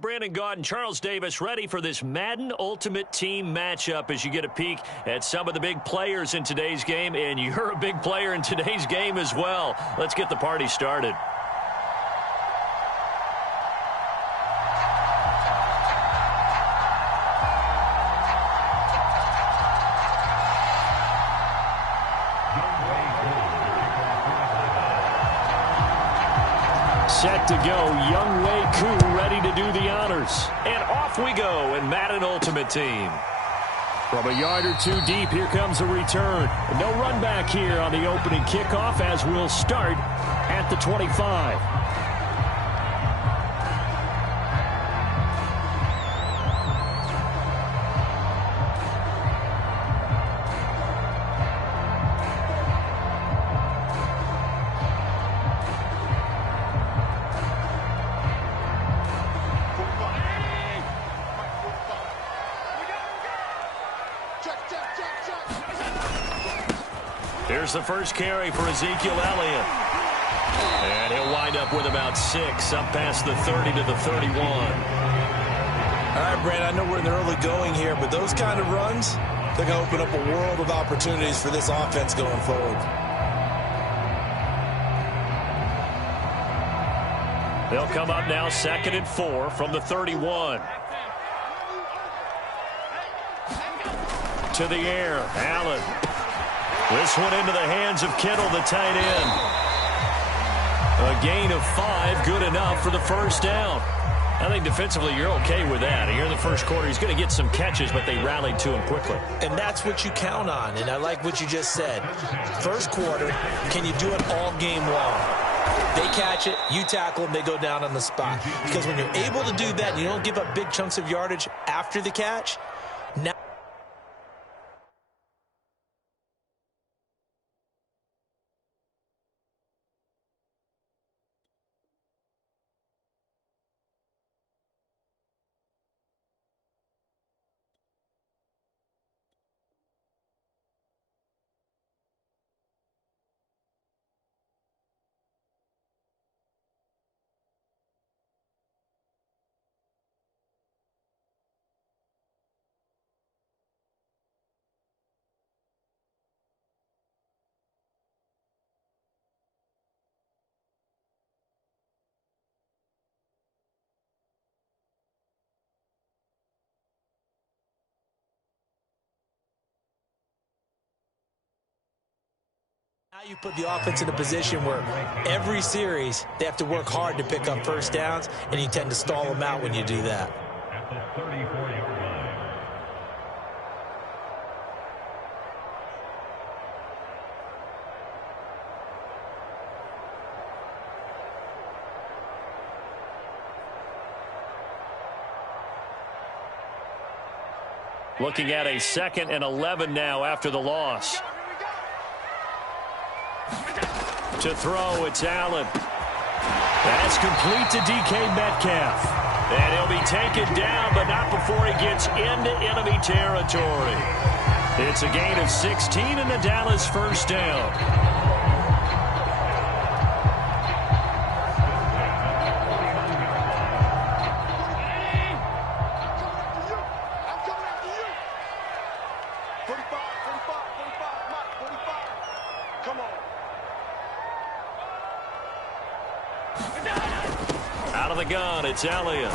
Brandon Gaud and Charles Davis ready for this Madden Ultimate Team matchup as you get a peek at some of the big players in today's game, and you're a big player in today's game as well. Let's get the party started. Set to go, Young Wei Koo ready to do the honors. And off we go in Madden Ultimate Team. From a yard or two deep, here comes a return. No run back here on the opening kickoff as we'll start at the 25. Here's the first carry for Ezekiel Elliott. And he'll wind up with about 6, up past the 30 to the 31. All right, Brandon, I know we're in the early going here, but those kind of runs, they're going to open up a world of opportunities for this offense going forward. They'll come up now 2nd and 4 from the 31. To the air, Allen. This one into the hands of Kittle, the tight end. A gain of 5, good enough for the first down. I think defensively you're okay with that. Here in the first quarter, he's going to get some catches, but they rallied to him quickly. And that's what you count on, and I like what you just said. First quarter, can you do it all game long? They catch it, you tackle them, they go down on the spot. Because when you're able to do that and you don't give up big chunks of yardage after the catch, now you put the offense in a position where every series they have to work hard to pick up first downs, and you tend to stall them out when you do that. At the 34-yard line. Looking at a 2nd and 11 now after the loss. To throw, it's Allen. That's complete to DK Metcalf. And he'll be taken down, but not before he gets into enemy territory. It's a gain of 16 and the Dallas first down. Out of the gun, it's Elliott.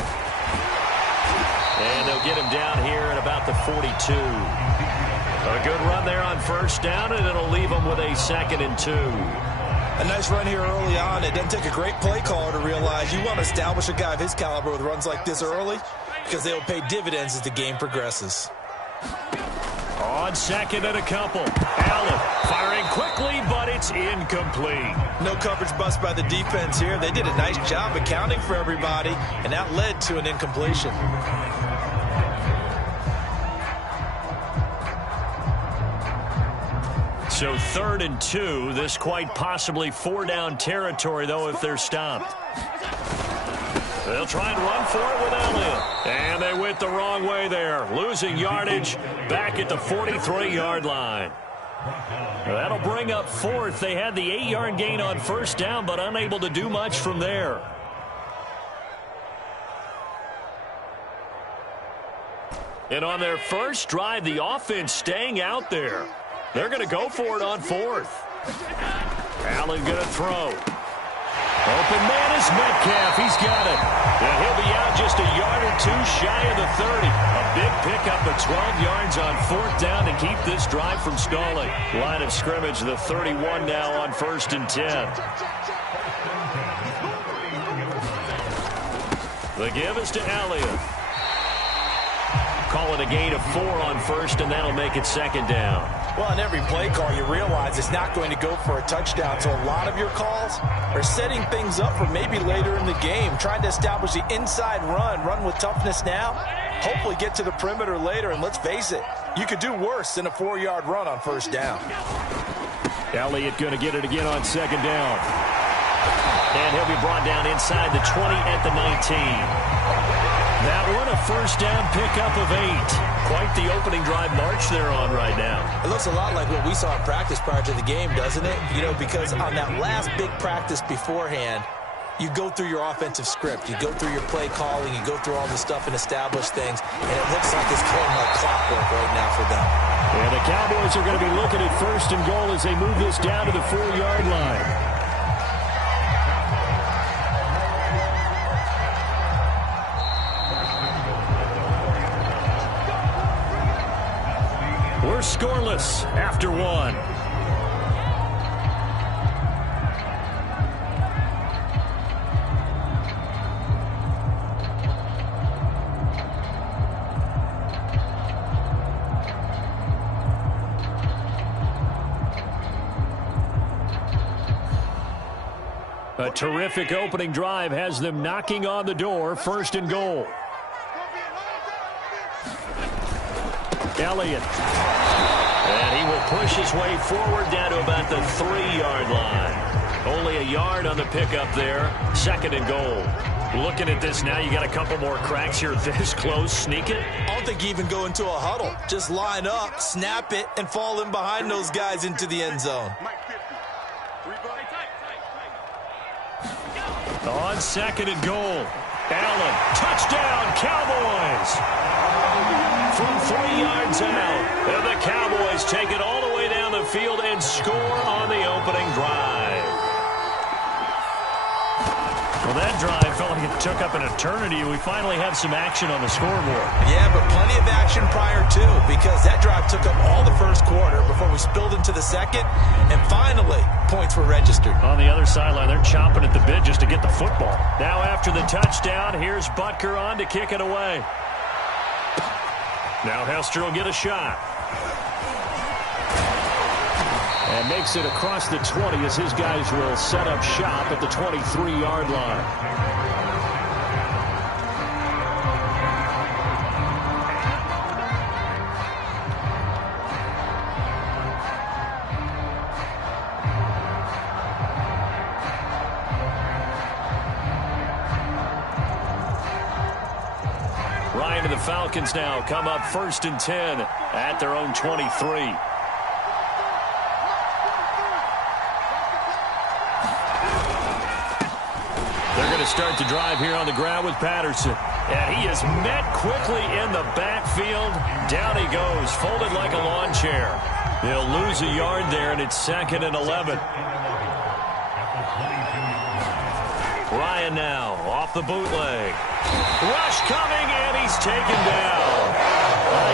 And they'll get him down here at about the 42. A good run there on first down, and it'll leave him with a 2nd and 2. A nice run here early on. It doesn't take a great play caller to realize you want to establish a guy of his caliber with runs like this early, because they will pay dividends as the game progresses. On 2nd and a couple. Allen firing quickly, but it's incomplete. No coverage bust by the defense here. They did a nice job accounting for everybody, and that led to an incompletion. So 3rd and 2. This quite possibly 4-down territory, though, if they're stopped. They'll try and run for it with Elliott. And they went the wrong way there. Losing yardage back at the 43-yard line. That'll bring up 4th. They had the 8-yard gain on first down, but unable to do much from there. And on their first drive, the offense staying out there. They're going to go for it on fourth. Allen going to throw. Open man is Metcalf. He's got it. And he'll be out just a yard or two shy of the 30. A big pickup of 12 yards on fourth down to keep this drive from stalling. Line of scrimmage, the 31 now on 1st and 10. The give is to Elliott. Call it a gain of 4 on first, and that'll make it 2nd down. Well, in every play call, you realize it's not going to go for a touchdown. So a lot of your calls are setting things up for maybe later in the game, trying to establish the inside run with toughness now, hopefully get to the perimeter later. And let's face it, you could do worse than a 4-yard run on 1st down. Elliott going to get it again on 2nd down. And he'll be brought down inside the 20 at the 19. That one, a 1st down pickup of 8. Quite the opening drive march they're on right now. It looks a lot like what we saw in practice prior to the game, doesn't it? You know, because on that last big practice beforehand, you go through your offensive script. You go through your play calling. You go through all this stuff and establish things. And it looks like it's going like clockwork right now for them. And the Cowboys are going to be looking at 1st and goal as they move this down to the 4-yard line. We're scoreless after 1. A terrific opening drive has them knocking on the door. 1st and goal. Elliott. And he will push his way forward down to about the 3-yard line. Only a yard on the pickup there. 2nd and goal. Looking at this now, you got a couple more cracks here this close. Sneak it. I don't think you even go into a huddle. Just line up, snap it, and fall in behind those guys into the end zone. On 2nd and goal. Allen. Touchdown, Cowboys. From 3 yards out. And the Cowboys take it all the way down the field and score on the opening drive. Well, that drive felt like it took up an eternity. We finally have some action on the scoreboard. Yeah, but plenty of action prior to, because that drive took up all the 1st quarter before we spilled into the 2nd, and finally, points were registered. On the other sideline, they're chomping at the bit just to get the football. Now after the touchdown, here's Butker on to kick it away. Now Hester will get a shot. And makes it across the 20 as his guys will set up shop at the 23-yard line. Ryan and the Falcons now come up 1st and 10 at their own 23. They're going to start the drive here on the ground with Patterson. And he is met quickly in the backfield. Down he goes, folded like a lawn chair. They'll lose a yard there, and it's 2nd and 11. Ryan now off the bootleg. Rush coming, and he's taken down.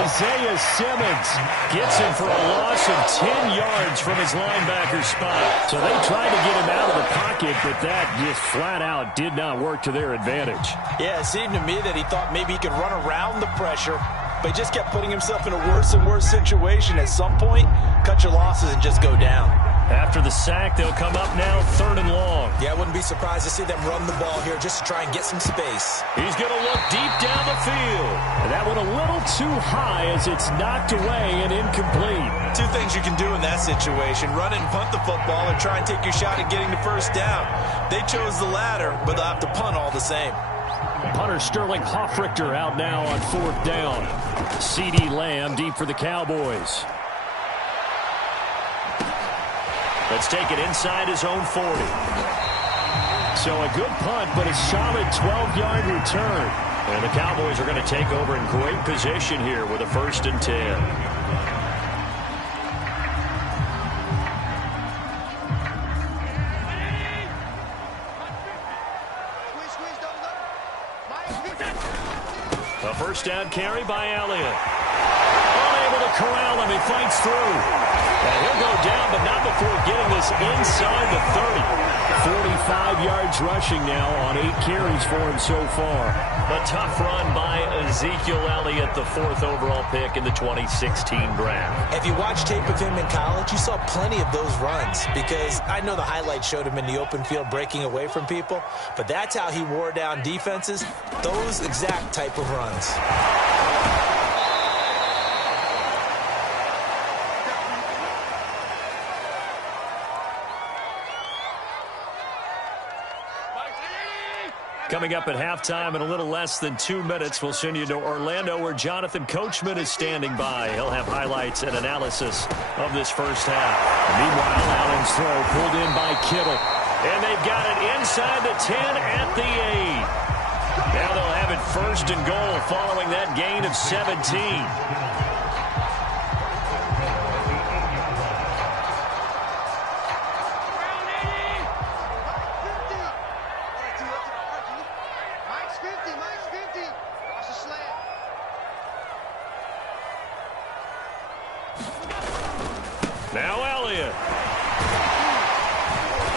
Isaiah Simmons gets him for a loss of 10 yards from his linebacker spot. So they tried to get him out of the pocket, but that just flat out did not work to their advantage. Yeah, it seemed to me that he thought maybe he could run around the pressure, but he just kept putting himself in a worse and worse situation. At some point, cut your losses and just go down. After the sack, they'll come up now 3rd and long. Yeah, I wouldn't be surprised to see them run the ball here just to try and get some space. He's going to look deep down the field. And that one a little too high as it's knocked away and incomplete. 2 things you can do in that situation: run and punt the football, or try and take your shot at getting the 1st down. They chose the latter, but they'll have to punt all the same. Punter Sterling Hoffrichter out now on 4th down. CeeDee Lamb deep for the Cowboys. Let's take it inside his own 40. So a good punt, but a solid 12-yard return. And the Cowboys are going to take over in great position here with a 1st and 10. A 1st down carry by Elliott. Unable to corral him. He fights through. And he'll go down, but not before getting this inside the 30. 45 yards rushing now on 8 carries for him so far. A tough run by Ezekiel Elliott, the 4th overall pick in the 2016 draft. If you watch tape of him in college, you saw plenty of those runs because I know the highlights showed him in the open field breaking away from people, but that's how he wore down defenses, those exact type of runs. Coming up at halftime in a little less than 2 minutes, we'll send you to Orlando where Jonathan Coachman is standing by. He'll have highlights and analysis of this first half. Meanwhile, Allen's throw pulled in by Kittle. And they've got it inside the 10 at the 8. Now they'll have it 1st and goal following that gain of 17. Now Elliott.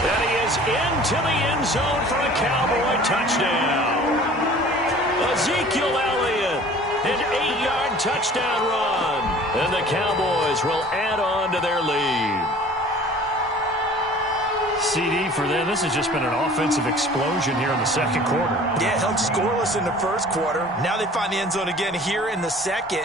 And he is into the end zone for a Cowboy touchdown. Ezekiel Elliott, an 8-yard touchdown run. And the Cowboys will add on to their lead. CD for them. This has just been an offensive explosion here in the 2nd quarter. Yeah, held scoreless in the 1st quarter. Now they find the end zone again here in the 2nd.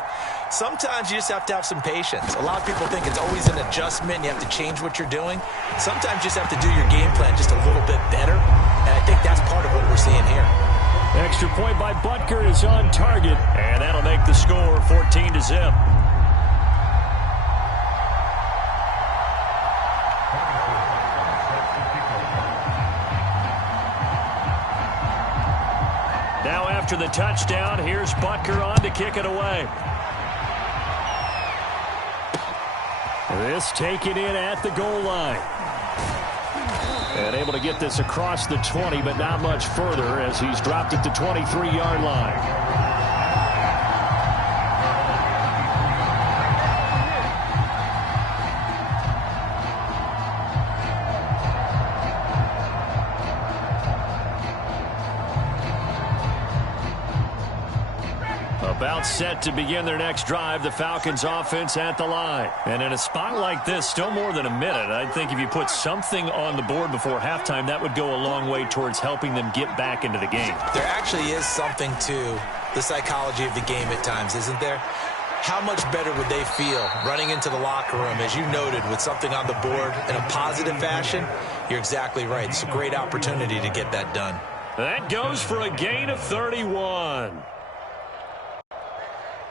Sometimes you just have to have some patience. A lot of people think it's always an adjustment. You have to change what you're doing. Sometimes you just have to do your game plan just a little bit better. And I think that's part of what we're seeing here. Extra point by Butker is on target. And that'll make the score 14-0. Now after the touchdown, here's Butker on to kick it away. This taken in at the goal line. And able to get this across the 20, but not much further as he's dropped at the 23-yard line. About set to begin their next drive, the Falcons offense at the line. And in a spot like this, still more than a minute, I think if you put something on the board before halftime, that would go a long way towards helping them get back into the game. There actually is something to the psychology of the game at times, isn't there? How much better would they feel running into the locker room, as you noted, with something on the board in a positive fashion? You're exactly right. It's a great opportunity to get that done. That goes for a gain of 31.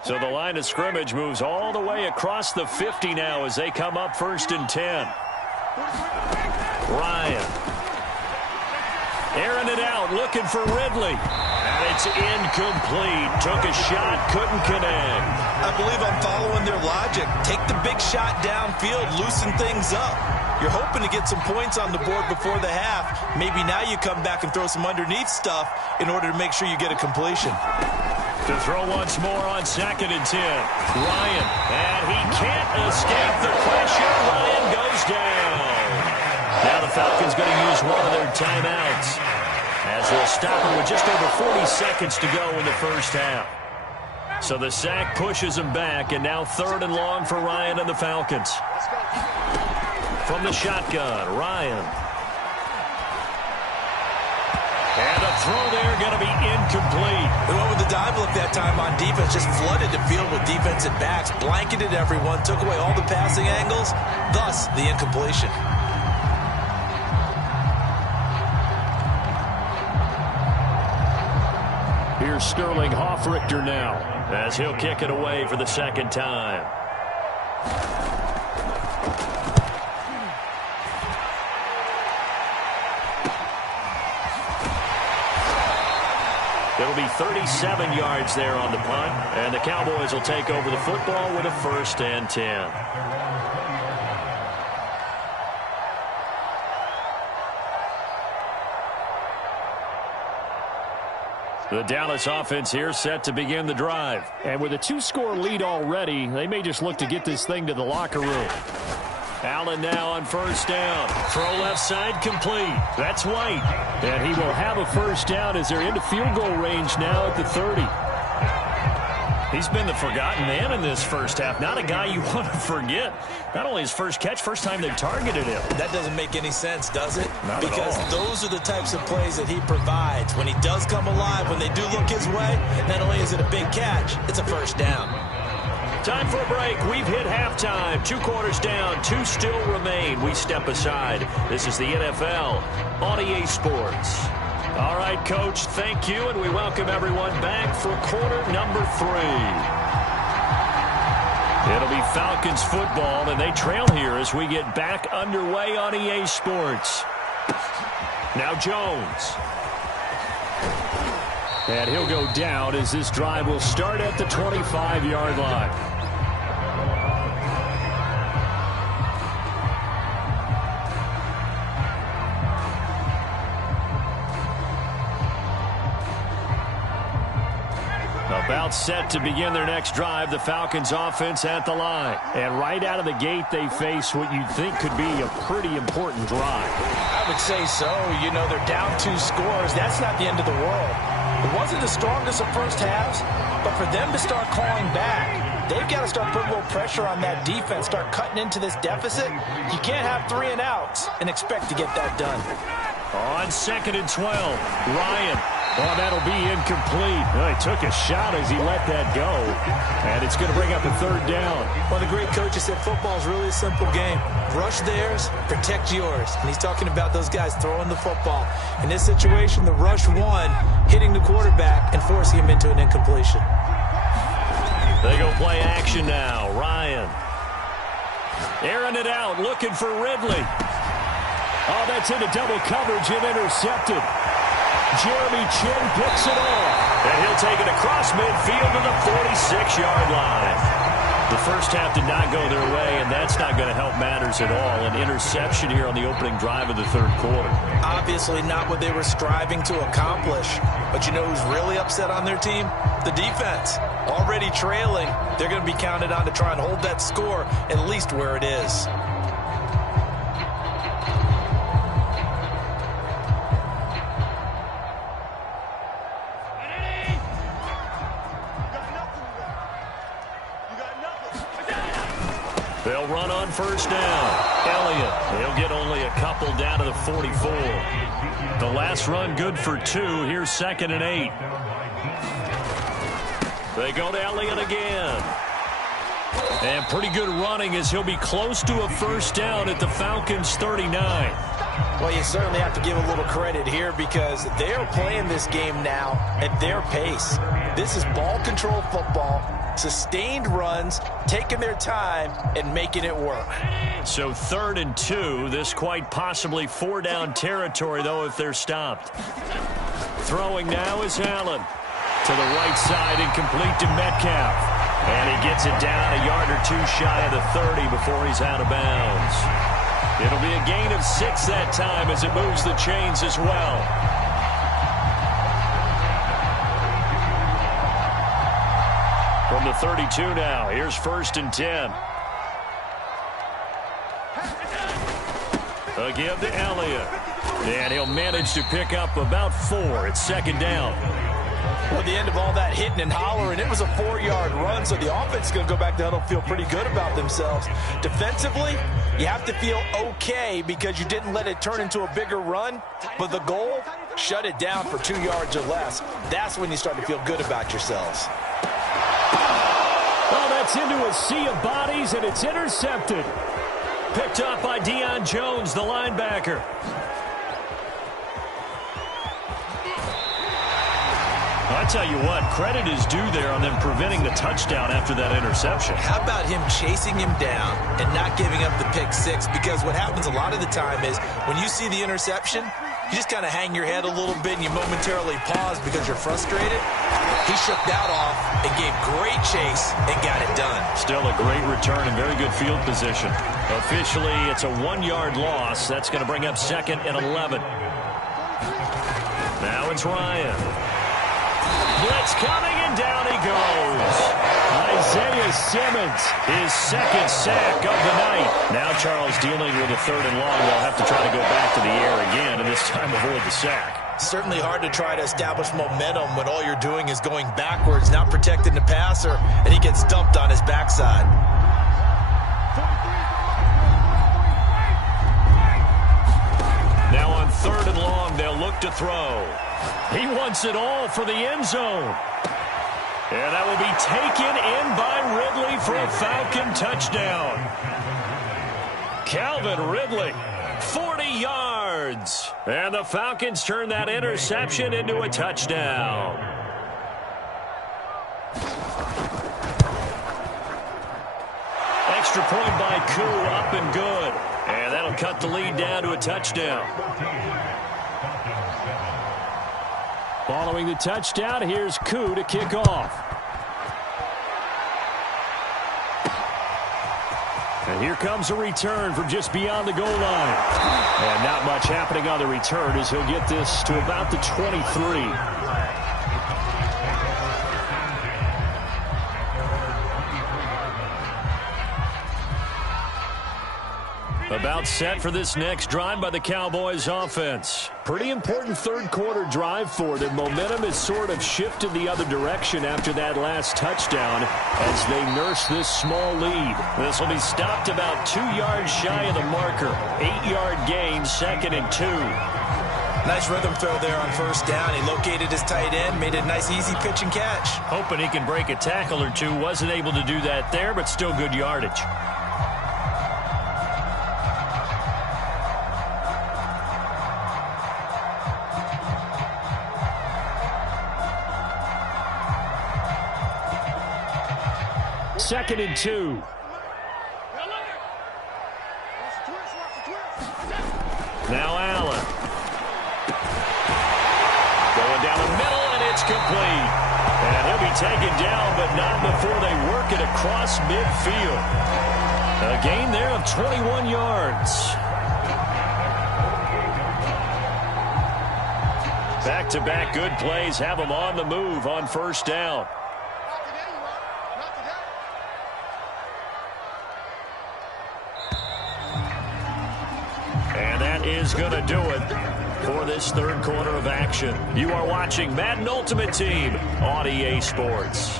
So the line of scrimmage moves all the way across the 50 now as they come up 1st and 10. Ryan. Airing it out, looking for Ridley. And it's incomplete. Took a shot, couldn't connect. I believe I'm following their logic. Take the big shot downfield, loosen things up. You're hoping to get some points on the board before the half. Maybe now you come back and throw some underneath stuff in order to make sure you get a completion. To throw once more on 2nd and 10. Ryan, and he can't escape the pressure. Ryan goes down. Now the Falcons going to use one of their timeouts as they'll stop it with just over 40 seconds to go in the first half. So the sack pushes him back, and now 3rd and long for Ryan and the Falcons. From the shotgun, Ryan. And a throw there going to be incomplete. They went with the dive look that time on defense, just flooded the field with defensive backs, blanketed everyone, took away all the passing angles, thus the incompletion. Here's Sterling Hoffrichter now as he'll kick it away for the 2nd time. It'll be 37 yards there on the punt, and the Cowboys will take over the football with a 1st and 10. The Dallas offense here set to begin the drive. And with a 2-score lead already, they may just look to get this thing to the locker room. Allen now on 1st down. Throw left side complete. That's White. And he will have a 1st down as they're into field goal range now at the 30. He's been the forgotten man in this first half. Not a guy you want to forget. Not only his first catch, first time they've targeted him. That doesn't make any sense, does it? Not because at all. Those are the types of plays that he provides. When he does come alive, when they do look his way, not only is it a big catch, it's a 1st down. Time for a break. We've hit halftime. 2 quarters down. 2 still remain. We step aside. This is the NFL on EA Sports. All right, Coach, thank you, and we welcome everyone back for quarter number 3. It'll be Falcons football, and they trail here as we get back underway on EA Sports. Now Jones. And he'll go down as this drive will start at the 25-yard line. About set to begin their next drive, the Falcons offense at the line. And right out of the gate, they face what you'd think could be a pretty important drive. I would say so. You know, they're down 2 scores. That's not the end of the world. It wasn't the strongest of first halves, but for them to start clawing back, they've got to start putting a little pressure on that defense, start cutting into this deficit. You can't have 3 and outs and expect to get that done. On 2nd and 12, Ryan. Oh, that'll be incomplete. Well, he took a shot as he let that go. And it's going to bring up a 3rd down. One of the great coaches said football is really a simple game. Rush theirs, protect yours. And he's talking about those guys throwing the football. In this situation, the rush one, hitting the quarterback and forcing him into an incompletion. They go play action now. Ryan. Airing it out, looking for Ridley. Oh, that's into double coverage and intercepted. Jeremy Chin picks it off. And he'll take it across midfield to the 46-yard line. The first half did not go their way, and that's not going to help matters at all. An interception here on the opening drive of the 3rd quarter. Obviously not what they were striving to accomplish. But you know who's really upset on their team? The defense. Already trailing. They're going to be counted on to try and hold that score at least where it is. They'll run on 1st down. Elliott, he'll get only a couple down to the 44. The last run good for 2. Here's 2nd and 8. They go to Elliott again. And pretty good running as he'll be close to a 1st down at the Falcons' 39. Well, you certainly have to give a little credit here because they're playing this game now at their pace. This is ball control football. Sustained runs, taking their time, and making it work. So 3rd and 2. This quite possibly 4-down territory, though, if they're stopped. Throwing now is Allen. To the right side, incomplete to Metcalf. And he gets it down a yard or 2 shy of the 30 before he's out of bounds. It'll be a gain of 6 that time as it moves the chains as well. From the 32 now, here's 1st and 10. Again to Elliott. And he'll manage to pick up about 4. It's 2nd down. Well, the end of all that hitting and hollering, it was a 4-yard run, so the offense is going to go back to huddle, feel pretty good about themselves. Defensively, you have to feel okay because you didn't let it turn into a bigger run, but the goal, shut it down for 2 yards or less. That's when you start to feel good about yourselves. Oh, that's into a sea of bodies, and it's intercepted. Picked up by Deion Jones, the linebacker. I tell you what, credit is due there on them preventing the touchdown after that interception. How about him chasing him down and not giving up the pick 6? Because what happens a lot of the time is when you see the interception, you just kind of hang your head a little bit and you momentarily pause because you're frustrated. He shook that off and gave great chase and got it done. Still a great return and very good field position. Officially, it's a 1-yard loss. That's going to bring up 2nd and 11. Now it's Ryan. Blitz coming, and down he goes. Isaiah Simmons, his 2nd sack of the night. Now Charles dealing with a 3rd and long. They'll have to try to go back to the air again, and this time avoid the sack. Certainly hard to try to establish momentum when all you're doing is going backwards, not protecting the passer, and he gets dumped on his backside. Now on 3rd and long, they'll look to throw. He wants it all for the end zone. And that will be taken in by Ridley for a Falcon touchdown. Calvin Ridley, 40 yards. And the Falcons turn that interception into a touchdown. Extra point by Koo, up and good. And that'll cut the lead down to a touchdown. Following the touchdown, here's Koo to kick off. And here comes a return from just beyond the goal line. And not much happening on the return as he'll get this to about the 23. About set for this next drive by the Cowboys offense. Pretty important 3rd quarter drive for them. Momentum has sort of shifted the other direction after that last touchdown as they nurse this small lead. This will be stopped about 2 yards shy of the marker. 8-yard gain, 2nd and 2. Nice rhythm throw there on 1st down. He located his tight end, made it a nice easy pitch and catch. Hoping he can break a tackle or two. Wasn't able to do that there, but still good yardage. Second and 2. Now Allen. Going down the middle, and it's complete. And he'll be taken down, but not before they work it across midfield. A gain there of 21 yards. Back-to-back good plays have them on the move on 1st down. And that is going to do it for this 3rd quarter of action. You are watching Madden Ultimate Team on EA Sports.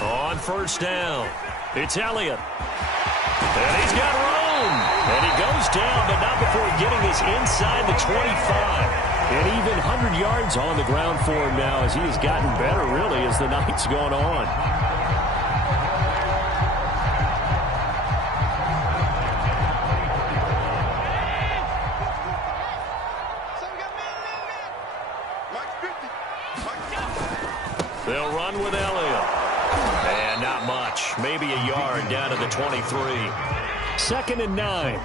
On 1st down, it's Elliott. And he's got room. And he goes down, but not before getting his inside the 25. And even 100 yards on the ground for him now as he has gotten better, really, as the night's gone on. They'll run with Elliott. And not much. Maybe a yard down to the 23. 2nd and 9.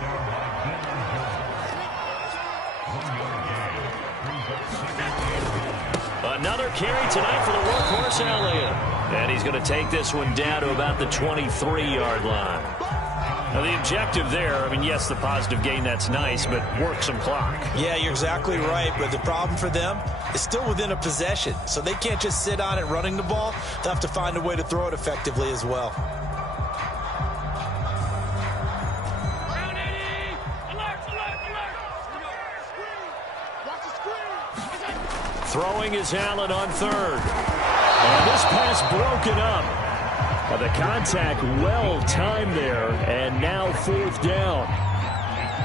Another carry tonight for the workhorse Elliott. And he's going to take this one down to about the 23-yard line. Now, the objective there, I mean, yes, the positive gain, that's nice, but work some clock. Yeah, you're exactly right, but the problem for them is still within a possession, so they can't just sit on it running the ball. They'll have to find a way to throw it effectively as well. Throwing is Allen on 3rd. And this pass broken up. The contact well timed there, and now 4th down.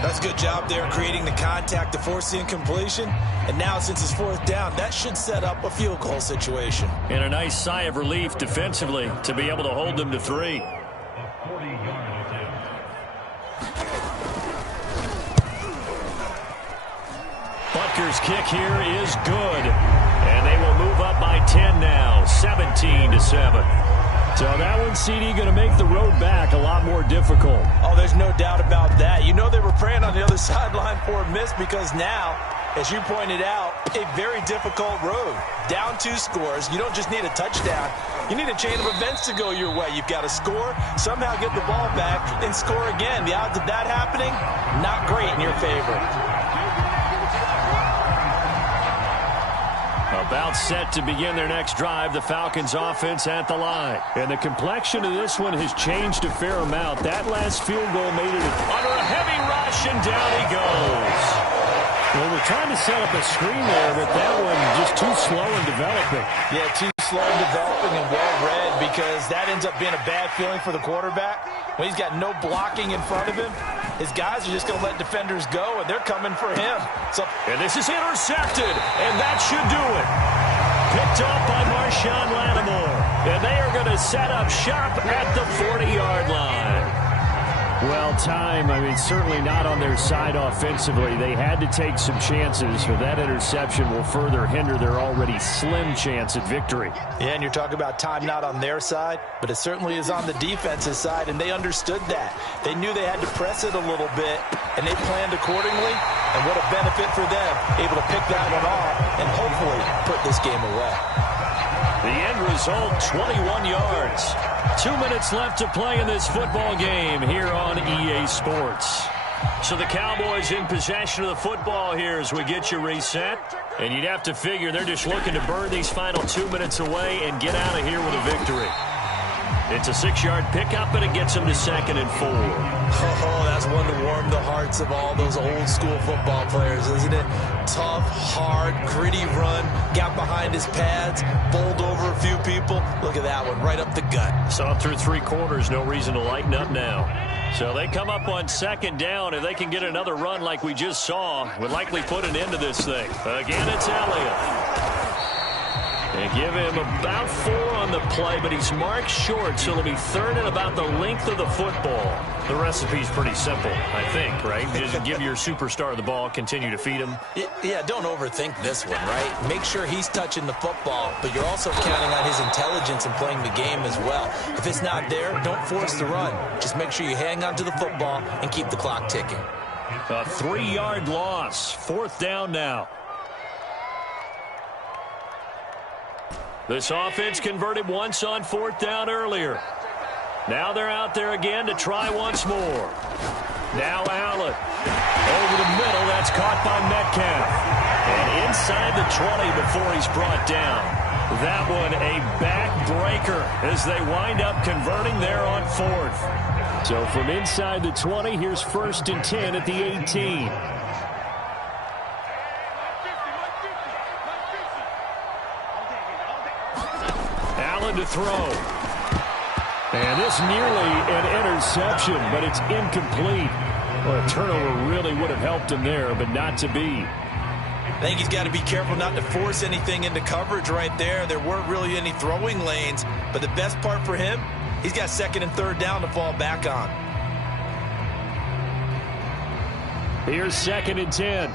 That's a good job there creating the contact to force the incompletion. And now since it's 4th down, that should set up a field goal situation. And a nice sigh of relief defensively to be able to hold them to 3. Butker's kick here is good. And And they will move up by 10 now, 17-7. So that one, CD, going to make the road back a lot more difficult. Oh, there's no doubt about that. You know they were praying on the other sideline for a miss because now, as you pointed out, a very difficult road. Down 2 scores. You don't just need a touchdown. You need a chain of events to go your way. You've got to score, somehow get the ball back, and score again. The odds of that happening, not great in your favor. About set to begin their next drive, the Falcons offense at the line. And the complexion of this one has changed a fair amount. That last field goal made it under a heavy rush, and down he goes. Well, we're trying to set up a screen there, but that one just too slow in developing. Yeah, too slow in developing and well-read because that ends up being a bad feeling for the quarterback. When he's got no blocking in front of him, his guys are just going to let defenders go, and they're coming for him. And this is intercepted, and that should do it. Picked off by Marshawn Lattimore. And they are going to set up shop at the 40-yard line. Well, time, certainly not on their side offensively. They had to take some chances, but that interception will further hinder their already slim chance at victory. Yeah, and you're talking about time not on their side, but it certainly is on the defense's side, and they understood that. They knew they had to press it a little bit, and they planned accordingly, and what a benefit for them, able to pick that one off and hopefully put this game away. The end result, 21 yards. 2 minutes left to play in this football game here on EA Sports. So the Cowboys in possession of the football here as we get you reset. And you'd have to figure they're just looking to burn these final 2 minutes away and get out of here with a victory. It's a 6-yard pickup, and it gets them to 2nd and 4. Oh, that's one to warm the hearts of all those old-school football players, isn't it? Tough, hard, gritty run, got behind his pads, bowled over a few people. Look at that one, right up the gut. Saw through 3 quarters, no reason to lighten up now. So they come up on 2nd down. If they can get another run like we just saw, would likely put an end to this thing. Again, it's Elliott. They give him about 4 on the play, but he's marked short, so it'll be 3rd and about the length of the football. The recipe's pretty simple, I think, right? Just give your superstar the ball, continue to feed him. Yeah, don't overthink this one, right? Make sure he's touching the football, but you're also counting on his intelligence in playing the game as well. If it's not there, don't force the run. Just make sure you hang on to the football and keep the clock ticking. A 3-yard loss, 4th down now. This offense converted once on 4th down earlier. Now they're out there again to try once more. Now Allen. Over the middle, that's caught by Metcalf. And inside the 20 before he's brought down. That one a backbreaker as they wind up converting there on 4th. So from inside the 20, here's 1st and 10 at the 18. To throw. And this nearly an interception, but it's incomplete. Well, a turnover really would have helped him there, but not to be. I think he's got to be careful not to force anything into coverage right there. There weren't really any throwing lanes, but the best part for him, he's got 2nd and 3rd down to fall back on. Here's 2nd and 10.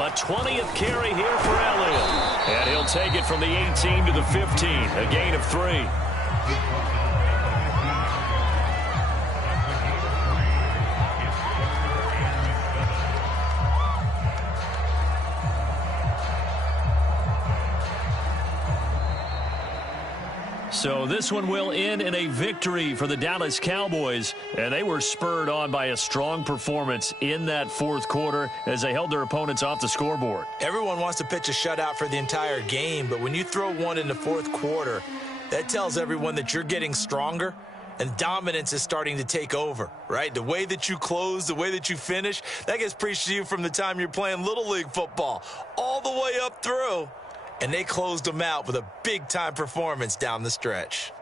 A 20th carry here for Elliott. And he'll take it from the 18 to the 15. A gain of 3. So this one will end in a victory for the Dallas Cowboys, and they were spurred on by a strong performance in that 4th quarter as they held their opponents off the scoreboard. Everyone wants to pitch a shutout for the entire game, but when you throw one in the 4th quarter, that tells everyone that you're getting stronger and dominance is starting to take over, right? The way that you close, the way that you finish, that gets preached to you from the time you're playing Little League football all the way up through. And they closed them out with a big-time performance down the stretch.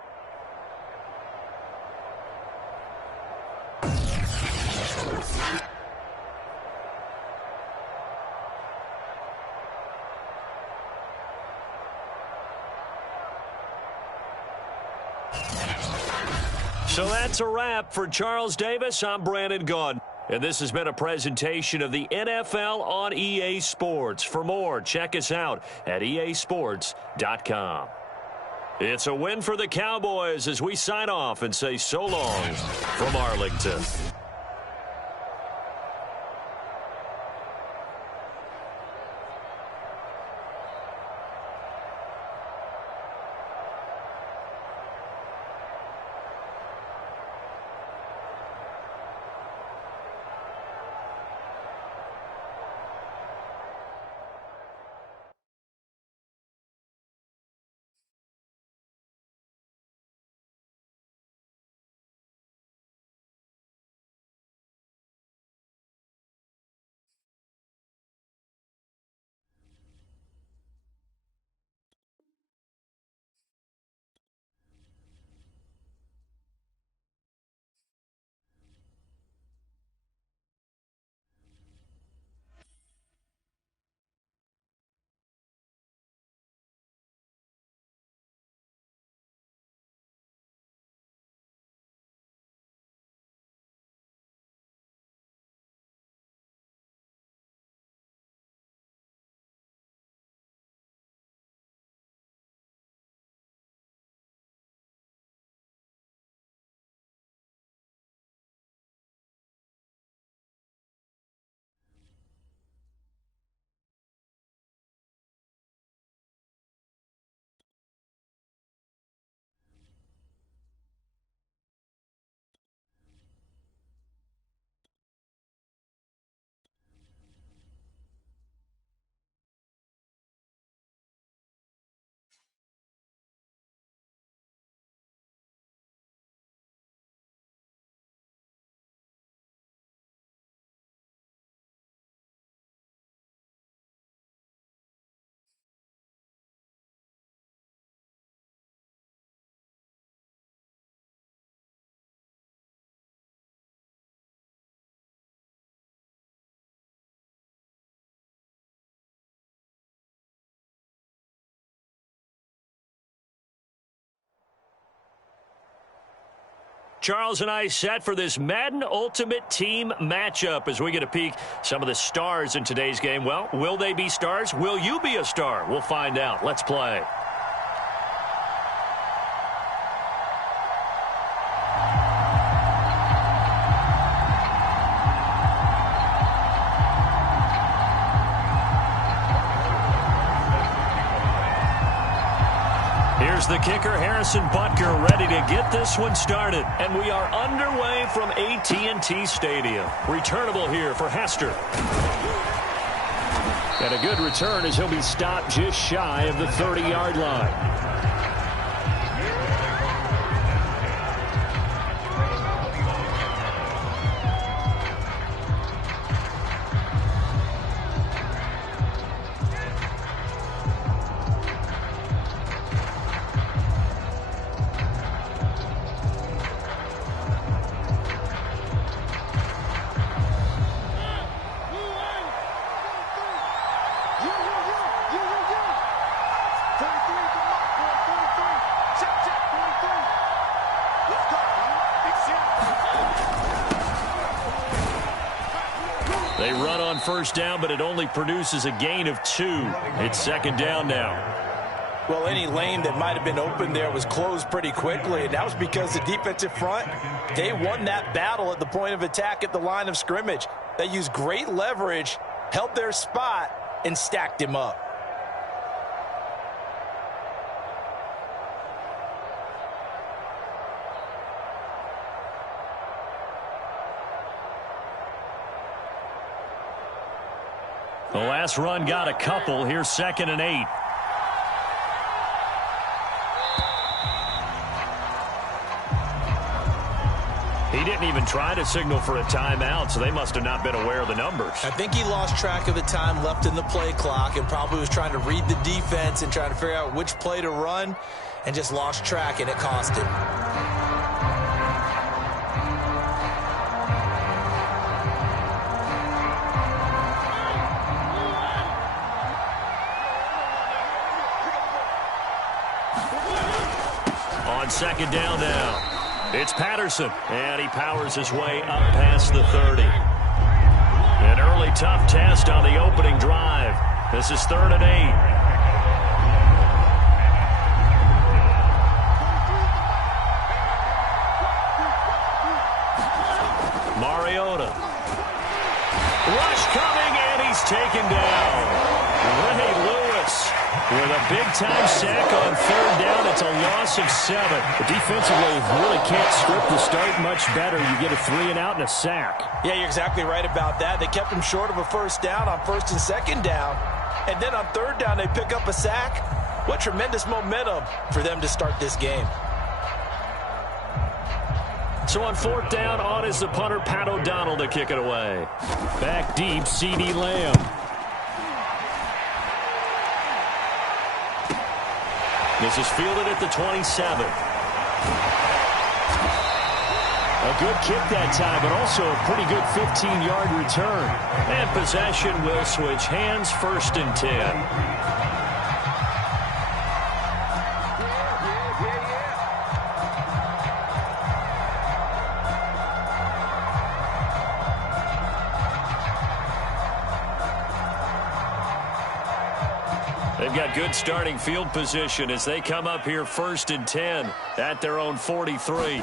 So that's a wrap for Charles Davis. I'm Brandon Gaudin. And this has been a presentation of the NFL on EA Sports. For more, check us out at easports.com. It's a win for the Cowboys as we sign off and say so long from Arlington. Charles and I set for this Madden Ultimate Team matchup as we get a peek some of the stars in today's game. Well, will they be stars? Will you be a star? We'll find out. Let's play. Here's the kicker, Harrison Butker, ready to get this one started. And we are underway from AT&T Stadium. Returnable here for Hester. And a good return as he'll be stopped just shy of the 30-yard line. They run on first down, but it only produces a gain of 2. It's second down now. Well, any lane that might have been open there was closed pretty quickly, and that was because the defensive front, they won that battle at the point of attack at the line of scrimmage. They used great leverage, held their spot, and stacked him up. The last run got a couple. Here's 2nd and 8. He didn't even try to signal for a timeout, so they must have not been aware of the numbers. I think he lost track of the time left in the play clock and probably was trying to read the defense and trying to figure out which play to run and just lost track, and it cost him. On second down now, it's Patterson, and he powers his way up past the 30. An early tough test on the opening drive. This is 3rd and 8. Mariota. Rush coming, and he's taken down. Ray Lewis with a big-time sack on 3rd down. It's a loss of 7. Defensively, really can't script the start much better. You get a 3 and out and a sack. Yeah, you're exactly right about that. They kept him short of a 1st down on 1st and 2nd down. And then on 3rd down, they pick up a sack. What tremendous momentum for them to start this game. So on 4th down, on is the punter, Pat O'Donnell, to kick it away. Back deep, CeeDee Lamb. This is fielded at the 27. A good kick that time, but also a pretty good 15-yard return. And possession will switch hands, 1st and 10. They've got good starting field position as they come up here 1st and 10 at their own 43.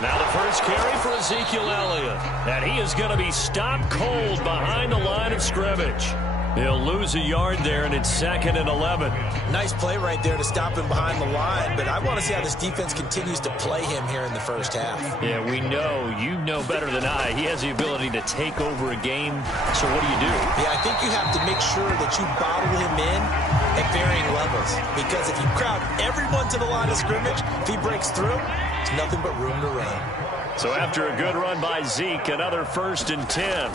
Now the first carry for Ezekiel Elliott. And he is going to be stopped cold behind the line of scrimmage. He'll lose a yard there, and it's 2nd and 11. Nice play right there to stop him behind the line, but I want to see how this defense continues to play him here in the 1st half. Yeah, we know, you know better than I, he has the ability to take over a game. So what do? Yeah, I think you have to make sure that you bottle him in at varying levels, because if you crowd everyone to the line of scrimmage, if he breaks through, there's nothing but room to run. So after a good run by Zeke, another 1st and 10.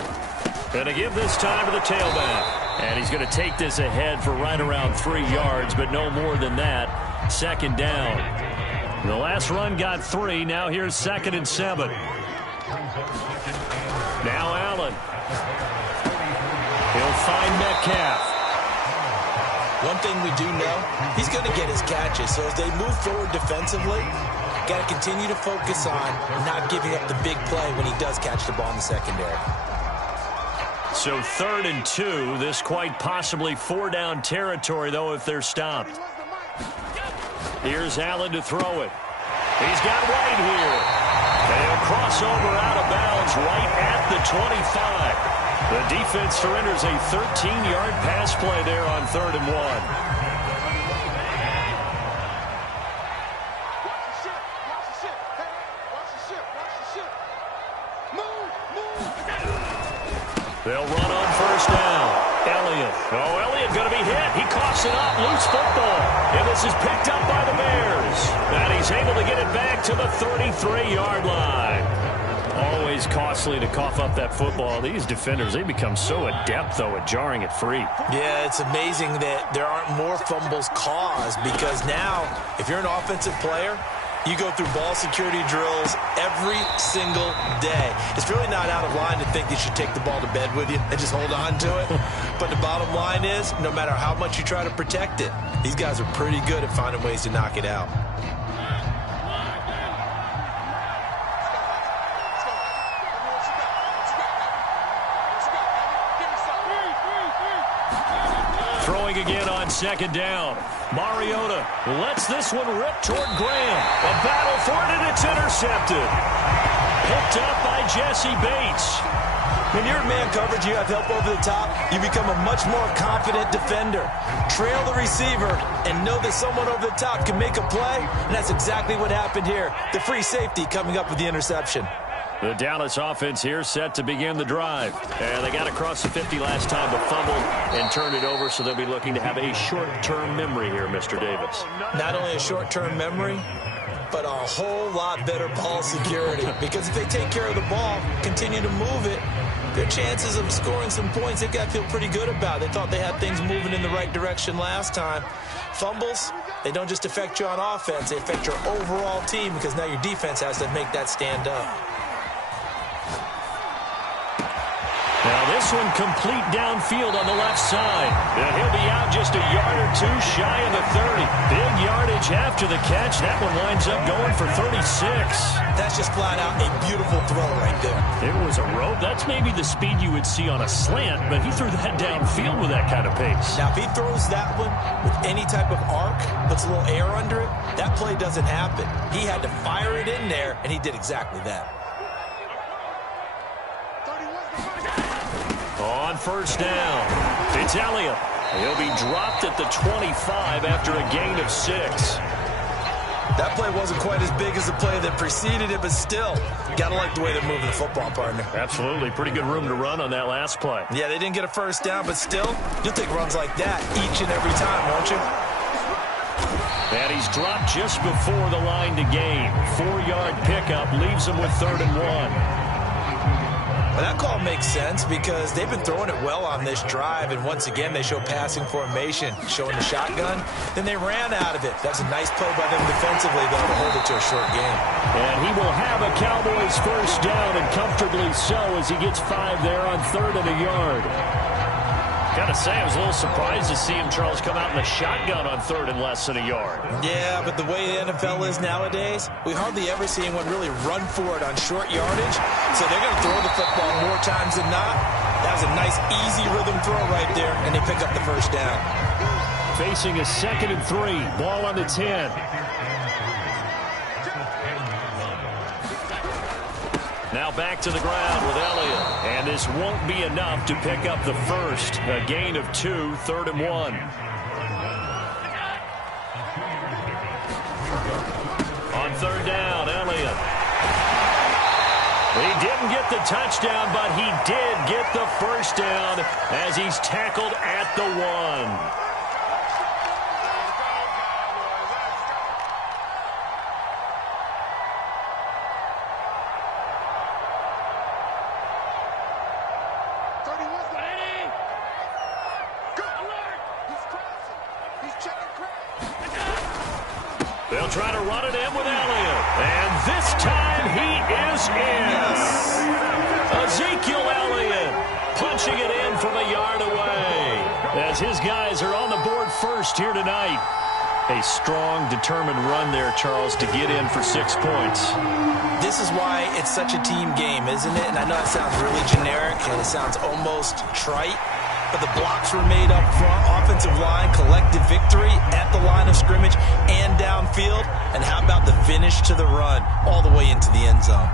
Going to give this time to the tailback. And he's going to take this ahead for right around 3 yards, but no more than that. 2nd down. The last run got 3. Now here's 2nd and 7. Now Allen. He'll find Metcalf. One thing we do know, he's going to get his catches. So as they move forward defensively, got to continue to focus on not giving up the big play when he does catch the ball in the secondary. So 3rd and 2. This quite possibly 4-down territory, though, if they're stopped. Here's Allen to throw it. He's got White here. And he'll cross over out of bounds right at the 25. The defense surrenders a 13-yard pass play there on 3rd and 1. They'll run on 1st down. Elliott. Oh, Elliott going to be hit. He coughs it up. Loose football. And this is picked up by the Bears. And he's able to get it back to the 33-yard line. Always costly to cough up that football. These defenders, they become so adept, though, at jarring it free. Yeah, it's amazing that there aren't more fumbles caused, because now, if you're an offensive player, you go through ball security drills every single day. It's really not out of line to think you should take the ball to bed with you and just hold on to it. But the bottom line is, no matter how much you try to protect it, these guys are pretty good at finding ways to knock it out. Throwing again on 2nd down. Mariota lets this one rip toward Graham. A battle for it, and it's intercepted. Picked up by Jesse Bates. When you're in man coverage, you have help over the top, you become a much more confident defender. Trail the receiver and know that someone over the top can make a play, and that's exactly what happened here. The free safety coming up with the interception. The Dallas offense here set to begin the drive. And they got across the 50 last time, but fumbled and turned it over, so they'll be looking to have a short-term memory here, Mr. Davis. Not only a short-term memory, but a whole lot better ball security. Because if they take care of the ball, continue to move it, their chances of scoring some points, they've got to feel pretty good about. They thought they had things moving in the right direction last time. Fumbles, they don't just affect you on offense, they affect your overall team, because now your defense has to make that stand up. Now this one complete downfield on the left side. And he'll be out just a yard or two shy of the 30. Big yardage after the catch. That one winds up going for 36. That's just flat out a beautiful throw right there. It was a rope. That's maybe the speed you would see on a slant, but he threw that downfield with that kind of pace. Now, if he throws that one with any type of arc, puts a little air under it, that play doesn't happen. He had to fire it in there, and he did exactly that. On first down, it's Elliott. He'll be dropped at the 25 after a gain of 6. That play wasn't quite as big as the play that preceded it, but still, gotta like the way they're moving the football, partner. Absolutely. Pretty good room to run on that last play. Yeah, they didn't get a first down, but still, you'll take runs like that each and every time, won't you? And he's dropped just before the line to gain. 4-yard pickup leaves him with 3rd and 1. Well, that call makes sense because they've been throwing it well on this drive, and once again, they show passing formation, showing the shotgun. Then they ran out of it. That's a nice play by them defensively, though, to hold it to a short game. And he will have a Cowboys first down, and comfortably so as he gets 5 there on 3rd and a yard. Gotta say, I was a little surprised to see him, Charles, come out in the shotgun on 3rd and less than a yard. Yeah, but the way the NFL is nowadays, we hardly ever see anyone really run for it on short yardage. So they're going to throw the football more times than not. That was a nice, easy rhythm throw right there, and they pick up the first down. Facing a 2nd and 3. Ball on the 10. Now back to the ground with Elliott. And this won't be enough to pick up the first. A gain of 2, 3rd and 1. On 3rd down, Elliott. He didn't get the touchdown, but he did get the first down as he's tackled at the 1. They'll try to run it in with Elliott. And this time he is in. Yes. Ezekiel Elliott punching it in from a yard away. As his guys are on the board first here tonight. A strong, determined run there, Charles, to get in for 6 points. This is why it's such a team game, isn't it? And I know it sounds really generic and it sounds almost trite. But the blocks were made up front, offensive line, collective victory at the line of scrimmage and downfield. And how about the finish to the run all the way into the end zone?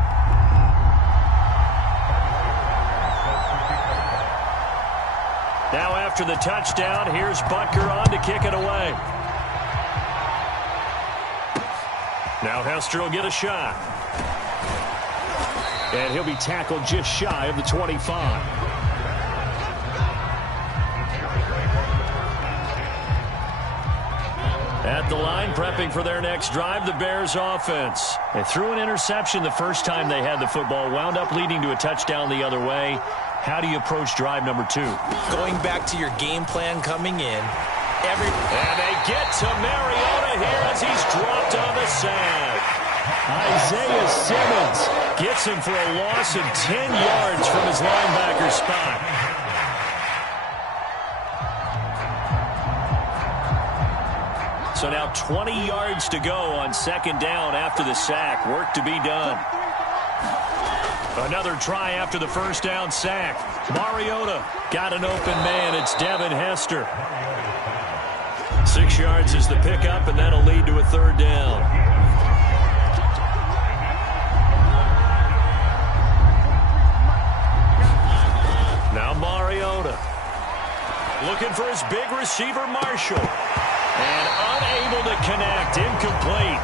Now after the touchdown, here's Butker on to kick it away. Now Hester will get a shot. And he'll be tackled just shy of the 25. At the line, prepping for their next drive, the Bears offense. They threw an interception the first time they had the football, wound up leading to a touchdown the other way. How do you approach drive number 2? Going back to your game plan coming in. And they get to Mariota here as he's dropped on the sack. Isaiah Simmons gets him for a loss of 10 yards from his linebacker spot. So now 20 yards to go on 2nd down after the sack. Work to be done. Another try after the first down sack. Mariota got an open man. It's Devin Hester. 6 yards is the pickup, and that'll lead to a 3rd down. Now Mariota looking for his big receiver, Marshall. And unable to connect, incomplete.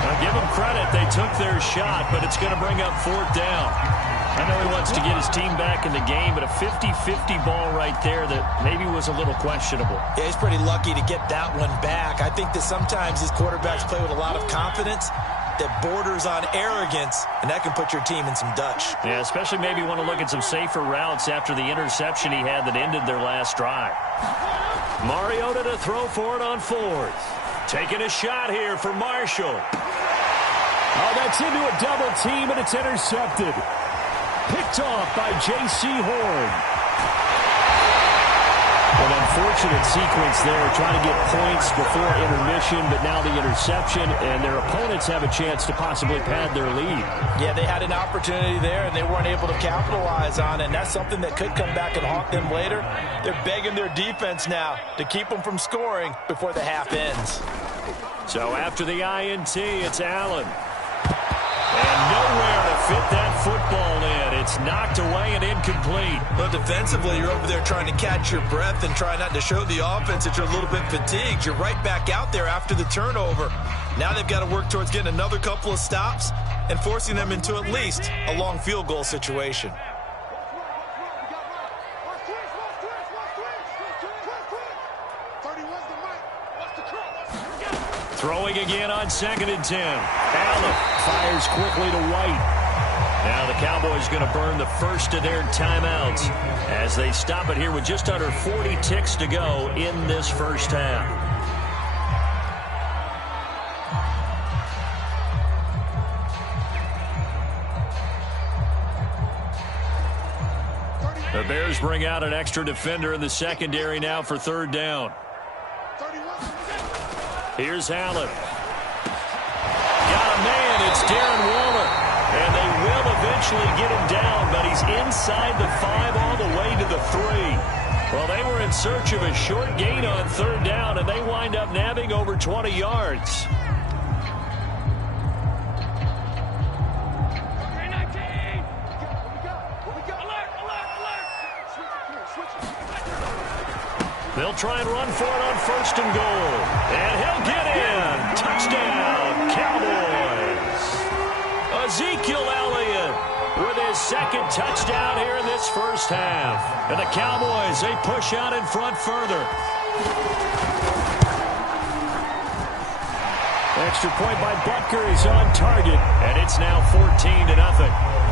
Now give them credit, they took their shot, but it's going to bring up 4th down. I know he wants to get his team back in the game, but a 50-50 ball right there that maybe was a little questionable. Yeah, he's pretty lucky to get that one back. I think that sometimes these quarterbacks play with a lot of confidence that borders on arrogance, and that can put your team in some Dutch. Yeah, especially maybe want to look at some safer routes after the interception he had that ended their last drive. Mariota to throw for it on 4th. Taking a shot here for Marshall. Oh, that's into a double team, and it's intercepted. Picked off by J.C. Horn. An unfortunate sequence there, trying to get points before intermission, but now the interception, and their opponents have a chance to possibly pad their lead. Yeah, they had an opportunity there, and they weren't able to capitalize on it, and that's something that could come back and haunt them later. They're begging their defense now to keep them from scoring before the half ends. So after the INT, it's Allen. And nowhere to fit that football in. It's knocked away and incomplete. But defensively, you're over there trying to catch your breath and try not to show the offense that you're a little bit fatigued. You're right back out there after the turnover. Now they've got to work towards getting another couple of stops and forcing them into at least a long field goal situation. Throwing again on 2nd and 10. Allen fires quickly to White. Now the Cowboys going to burn the first of their timeouts as they stop it here with just under 40 ticks to go in this first half. The Bears bring out an extra defender in the secondary now for 3rd down. Here's Allen. Got a man. It's Darren Waller. And they will eventually get him down, but he's inside the 5 all the way to the 3. Well, they were in search of a short gain on 3rd down, and they wind up nabbing over 20 yards. They'll try and run for it on 1st and goal. And he'll get in. Touchdown, Cowboys. Ezekiel Elliott with his 2nd touchdown here in this first half. And the Cowboys, they push out in front further. Extra point by Butker is on target. And it's now 14-0.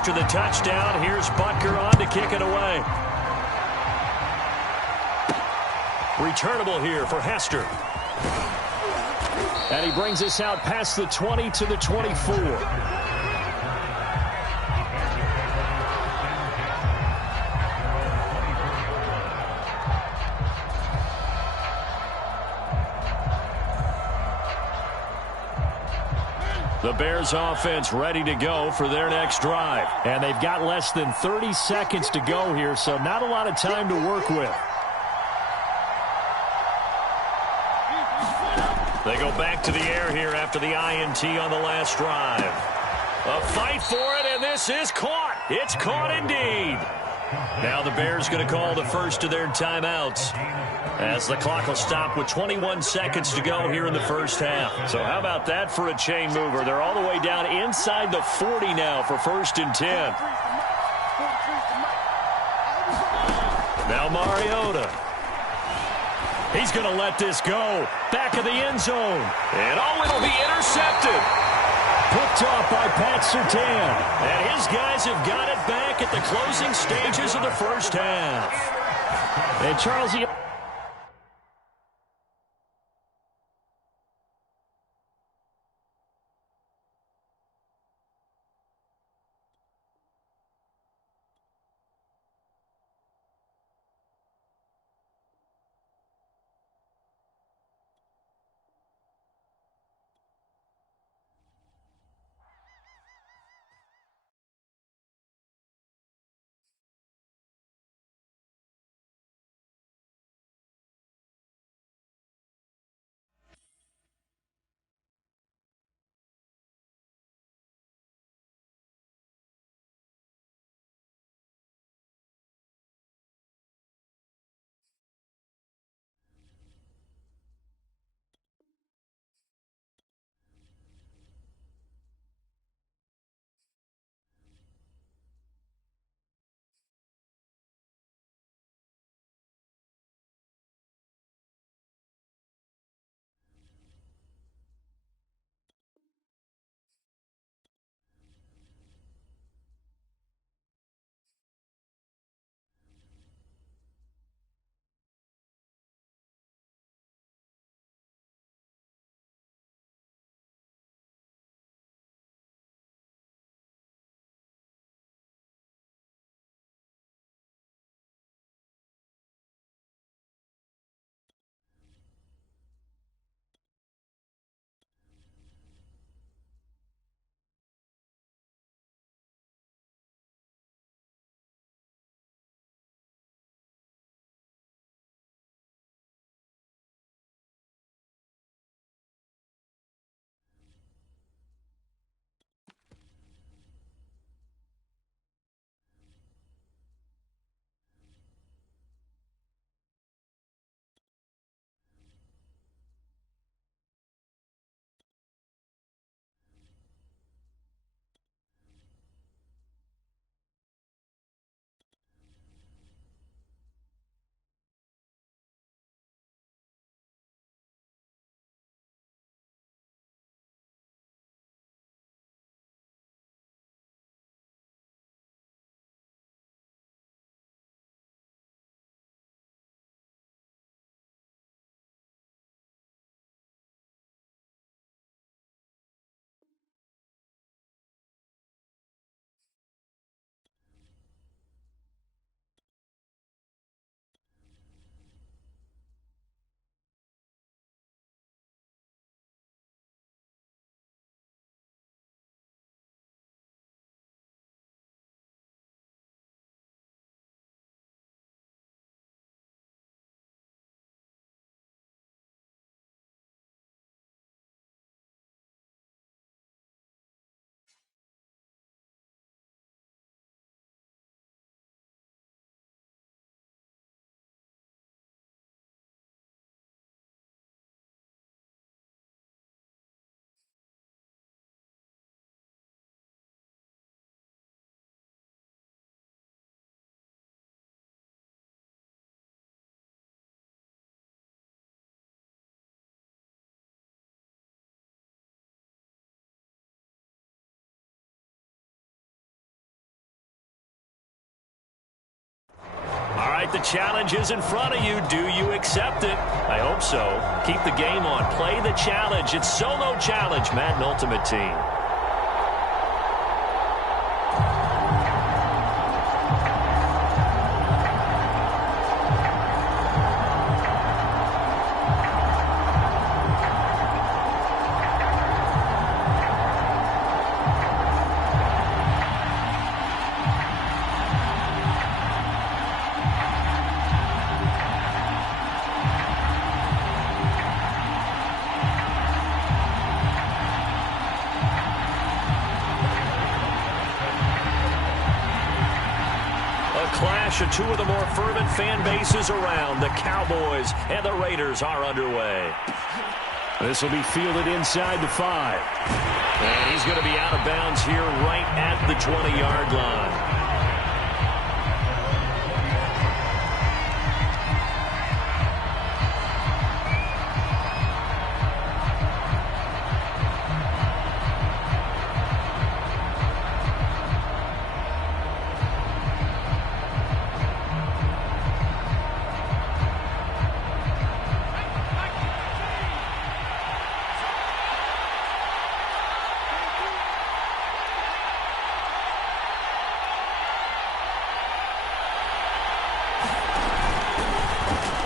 After the touchdown, here's Butker on to kick it away. Returnable here for Hester. And he brings us out past the 20 to the 24. The Bears offense ready to go for their next drive. And they've got less than 30 seconds to go here, so not a lot of time to work with. They go back to the air here after the INT on the last drive. A fight for it, and this is caught. It's caught indeed. Now the Bears going to call the first of their timeouts as the clock will stop with 21 seconds to go here in the first half. So how about that for a chain mover? They're all the way down inside the 40 now for 1st and 10. Now Mariota. He's going to let this go. Back of the end zone. And oh, it'll be intercepted. Picked off by Pat Surtain. And his guys have got it back at the closing stages of the first half. And Charles... right, the challenge is in front of you. Do you accept it? I hope so. Keep the game on. Play the challenge. It's Solo Challenge, Madden Ultimate Team. Clash of two of the more fervent fan bases around. The Cowboys and the Raiders are underway. This will be fielded inside the 5. And he's going to be out of bounds here right at the 20-yard line.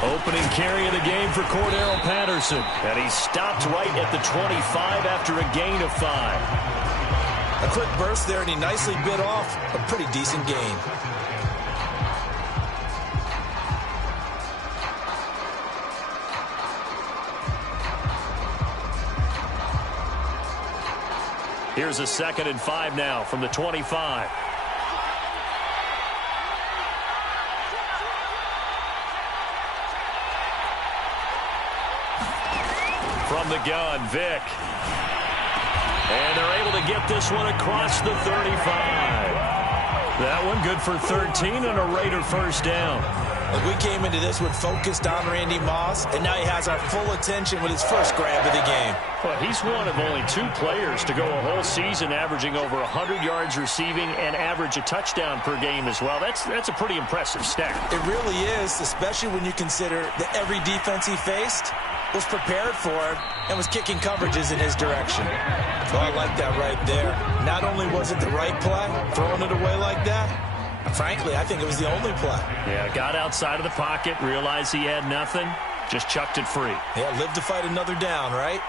Opening carry of the game for Cordero Patterson. And he stopped right at the 25 after a gain of 5. A quick burst there, and he nicely bit off a pretty decent gain. Here's a 2nd and 5 now from the 25. From the gun, Vick. And they're able to get this one across the 35. That one good for 13 and a Raider first down. Look, we came into this with focused on Randy Moss, and now he has our full attention with his first grab of the game. Well, he's one of only 2 players to go a whole season averaging over 100 yards receiving and average a touchdown per game as well. That's a pretty impressive stat. It really is, especially when you consider that every defense he faced was prepared for him and was kicking coverages in his direction. Oh, I like that right there. Not only was it the right play, throwing it away like that, frankly, I think it was the only play. Yeah, got outside of the pocket, realized he had nothing, just chucked it free. Yeah, live to fight another down, right?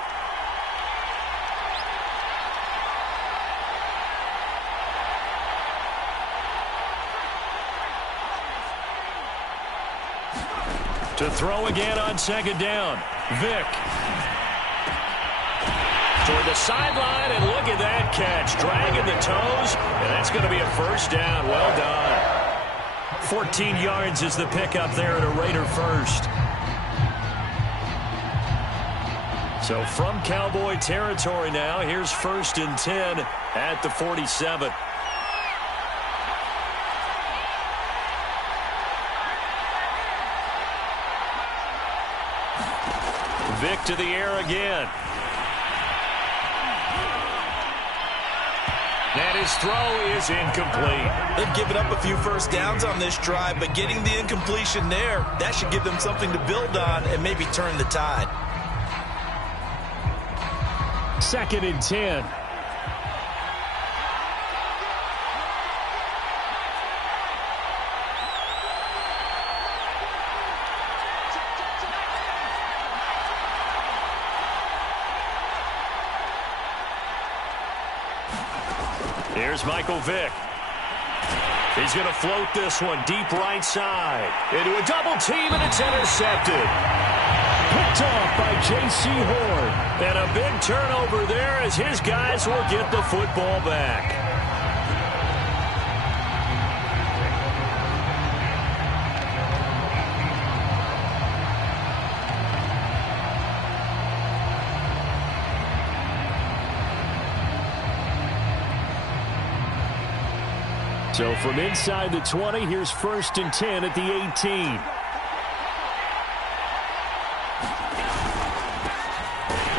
To throw again on 2nd down. Vick. Toward the sideline, and look at that catch. Dragging the toes, and that's going to be a first down. Well done. 14 yards is the pickup there at a Raider first. So from Cowboy territory now, here's 1st and 10 at the 47. Vick to the air again. And his throw is incomplete. They've given up a few first downs on this drive, but getting the incompletion there, that should give them something to build on and maybe turn the tide. 2nd and 10. Here's Michael Vick. He's going to float this one deep right side. Into a double team, and it's intercepted. Picked off by J.C. Horn. And a big turnover there as his guys will get the football back. So from inside the 20, here's 1st and 10 at the 18.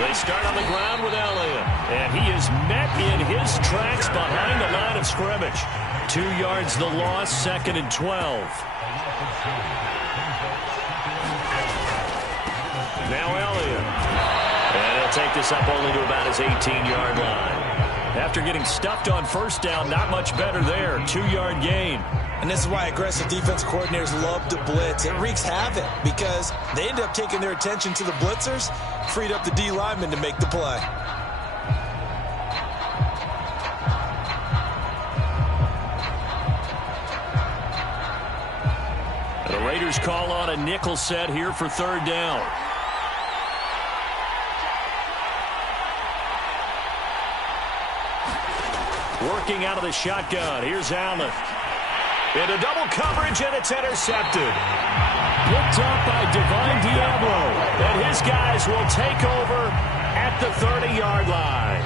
They start on the ground with Elliott. And he is met in his tracks behind the line of scrimmage. 2 yards the loss, 2nd and 12. Now Elliott. And he'll take this up only to about his 18-yard line. After getting stuffed on first down, not much better there. 2-yard gain. And this is why aggressive defense coordinators love to blitz. It wreaks havoc because they end up taking their attention to the blitzers, freed up the D lineman to make the play. The Raiders call on a nickel set here for third down. Working out of the shotgun. Here's Allen. Into double coverage, and it's intercepted. Picked up by Divine Diablo. And his guys will take over at the 30-yard line.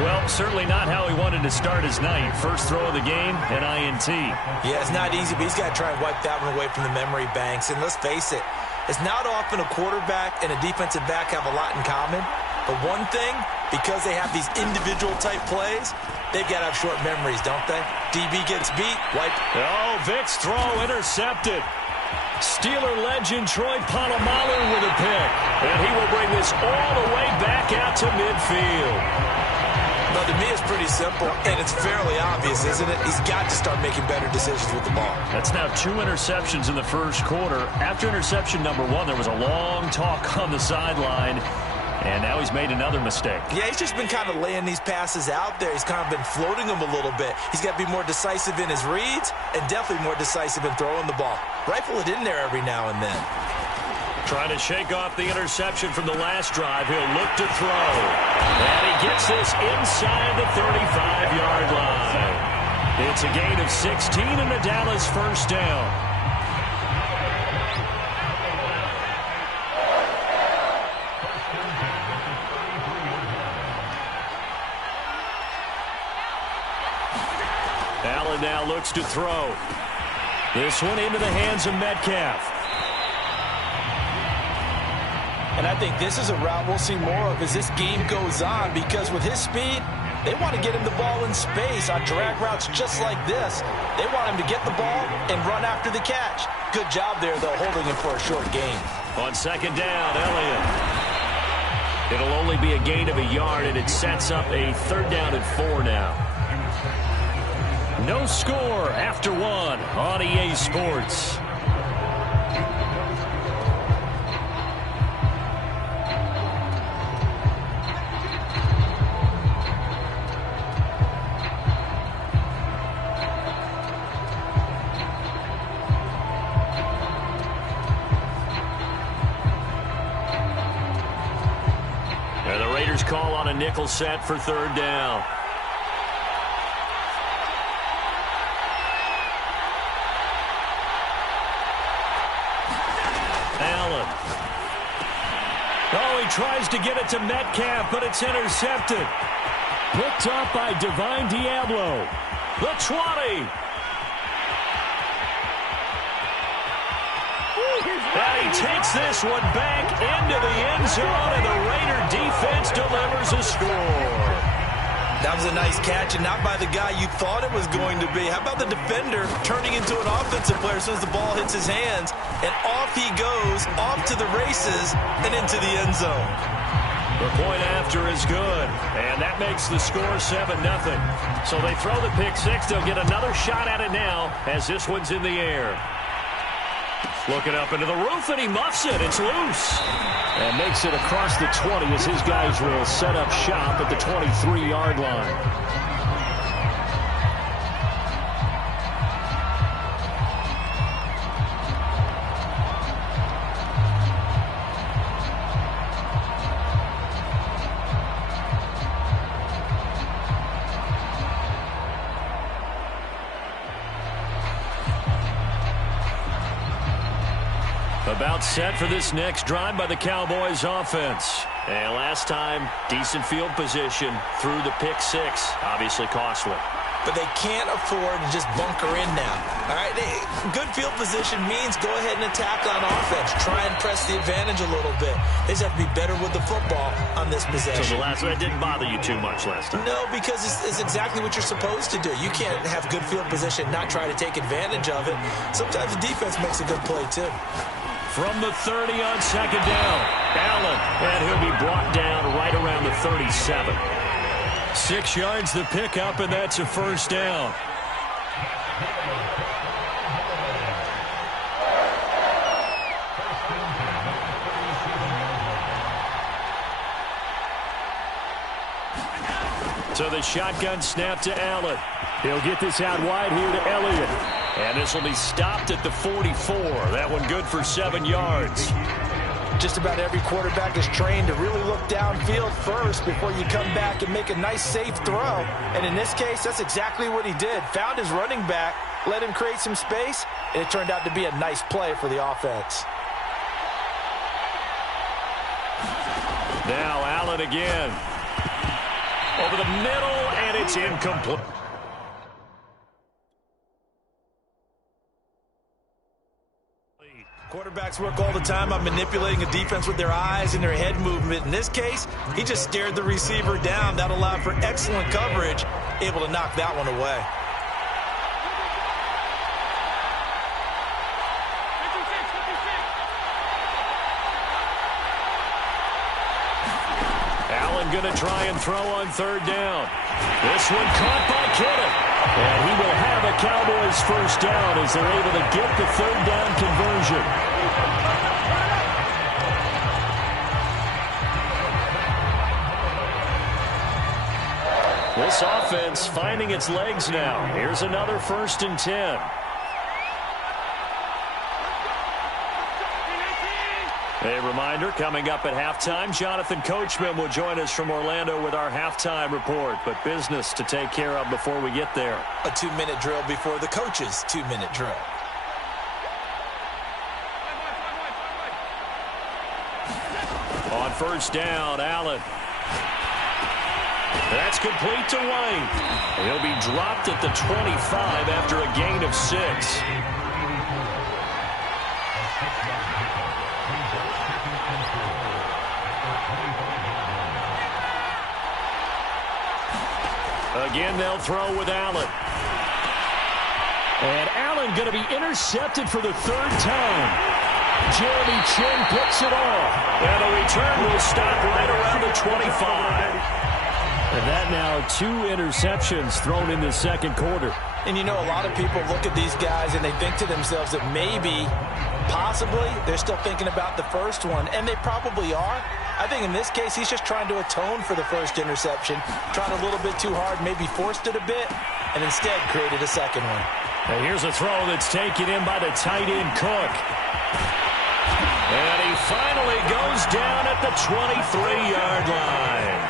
Well, certainly not how he wanted to start his night. First throw of the game, an INT. Yeah, it's not easy, but he's got to try and wipe that one away from the memory banks. And let's face it, it's not often a quarterback and a defensive back have a lot in common. But one thing, because they have these individual type plays, they've got to have short memories, don't they? DB gets beat, wipe. Oh, Vic's throw intercepted. Steeler legend Troy Polamalu with a pick. And he will bring this all the way back out to midfield. Now, to me, it's pretty simple, and it's fairly obvious, isn't it? He's got to start making better decisions with the ball. That's now 2 interceptions in the first quarter. After interception number 1, there was a long talk on the sideline. And now he's made another mistake. Yeah, he's just been kind of laying these passes out there. He's kind of been floating them a little bit. He's got to be more decisive in his reads and definitely more decisive in throwing the ball. Rifle it in there every now and then. Trying to shake off the interception from the last drive. He'll look to throw. And he gets this inside the 35-yard line. It's a gain of 16 and the Dallas first down. Allen now looks to throw. This one into the hands of Metcalf. And I think this is a route we'll see more of as this game goes on, because with his speed, they want to get him the ball in space on drag routes just like this. They want him to get the ball and run after the catch. Good job there, though, holding him for a short gain. On second down, Elliott. It'll only be a gain of a yard, and it sets up a third down and 4 now. No score after 1 on EA Sports. And the Raiders call on a nickel set for third down. Oh, he tries to get it to Metcalf, but it's intercepted. Picked up by Divine Diablo. The 20. And he takes this one back into the end zone, and the Raider defense delivers a score. That was a nice catch, and not by the guy you thought it was going to be. How about the defender turning into an offensive player as soon as the ball hits his hands, and off he goes, off to the races, and into the end zone. The point after is good, and that makes the score 7-0. So they throw the pick six. They'll get another shot at it now as this one's in the air. Looking up into the roof, and he muffs it. It's loose. And makes it across the 20 as his guys will set up shop at the 23-yard line. About set for this next drive by the Cowboys offense. And last time, decent field position through the pick six. Obviously costly. but they can't afford to just bunker in now. All right, good field position means go ahead and attack on offense. Try and press the advantage a little bit. They just have to be better with the football on this possession. So the last one didn't bother you too much last time? No, because it's exactly what you're supposed to do. You can't have good field position, not try to take advantage of it. Sometimes the defense makes a good play, too. From the 30 on second down, Allen, and he'll be brought down right around the 37. 6 yards the pickup, and that's a first down. So the shotgun snap to Allen. He'll get this out wide here to Elliott. And this will be stopped at the 44. That one good for 7 yards. Just about every quarterback is trained to really look downfield first before you come back and make a nice, safe throw. And in this case, that's exactly what he did. Found his running back, let him create some space, and it turned out to be a nice play for the offense. Now Allen again. Over the middle, and it's incomplete. Quarterbacks work all the time on manipulating a defense with their eyes and their head movement. In this case, he just stared the receiver down. That allowed for excellent coverage, able to knock that one away. Allen going to try and throw on third down. This one caught by Kittle. And he will have a Cowboys first down as they're able to get the third down conversion. This offense finding its legs now. Here's another 1st and 10. A reminder, coming up at halftime, Jonathan Coachman will join us from Orlando with our halftime report. But business to take care of before we get there. A 2-minute drill before the coach's 2-minute drill. On first down, Allen. That's complete to Wayne. He'll be dropped at the 25 after a gain of 6. Again, they'll throw with Allen. And Allen going to be intercepted for the 3rd time. Jeremy Chin picks it off. And the return will stop right around the 25. And that now 2 interceptions thrown in the second quarter. And you know, a lot of people look at these guys and they think to themselves that maybe, possibly, they're still thinking about the first one. And they probably are. I think in this case, he's just trying to atone for the first interception. Tried a little bit too hard, maybe forced it a bit, and instead created a second one. And here's a throw that's taken in by the tight end Cook. And he finally goes down at the 23-yard line.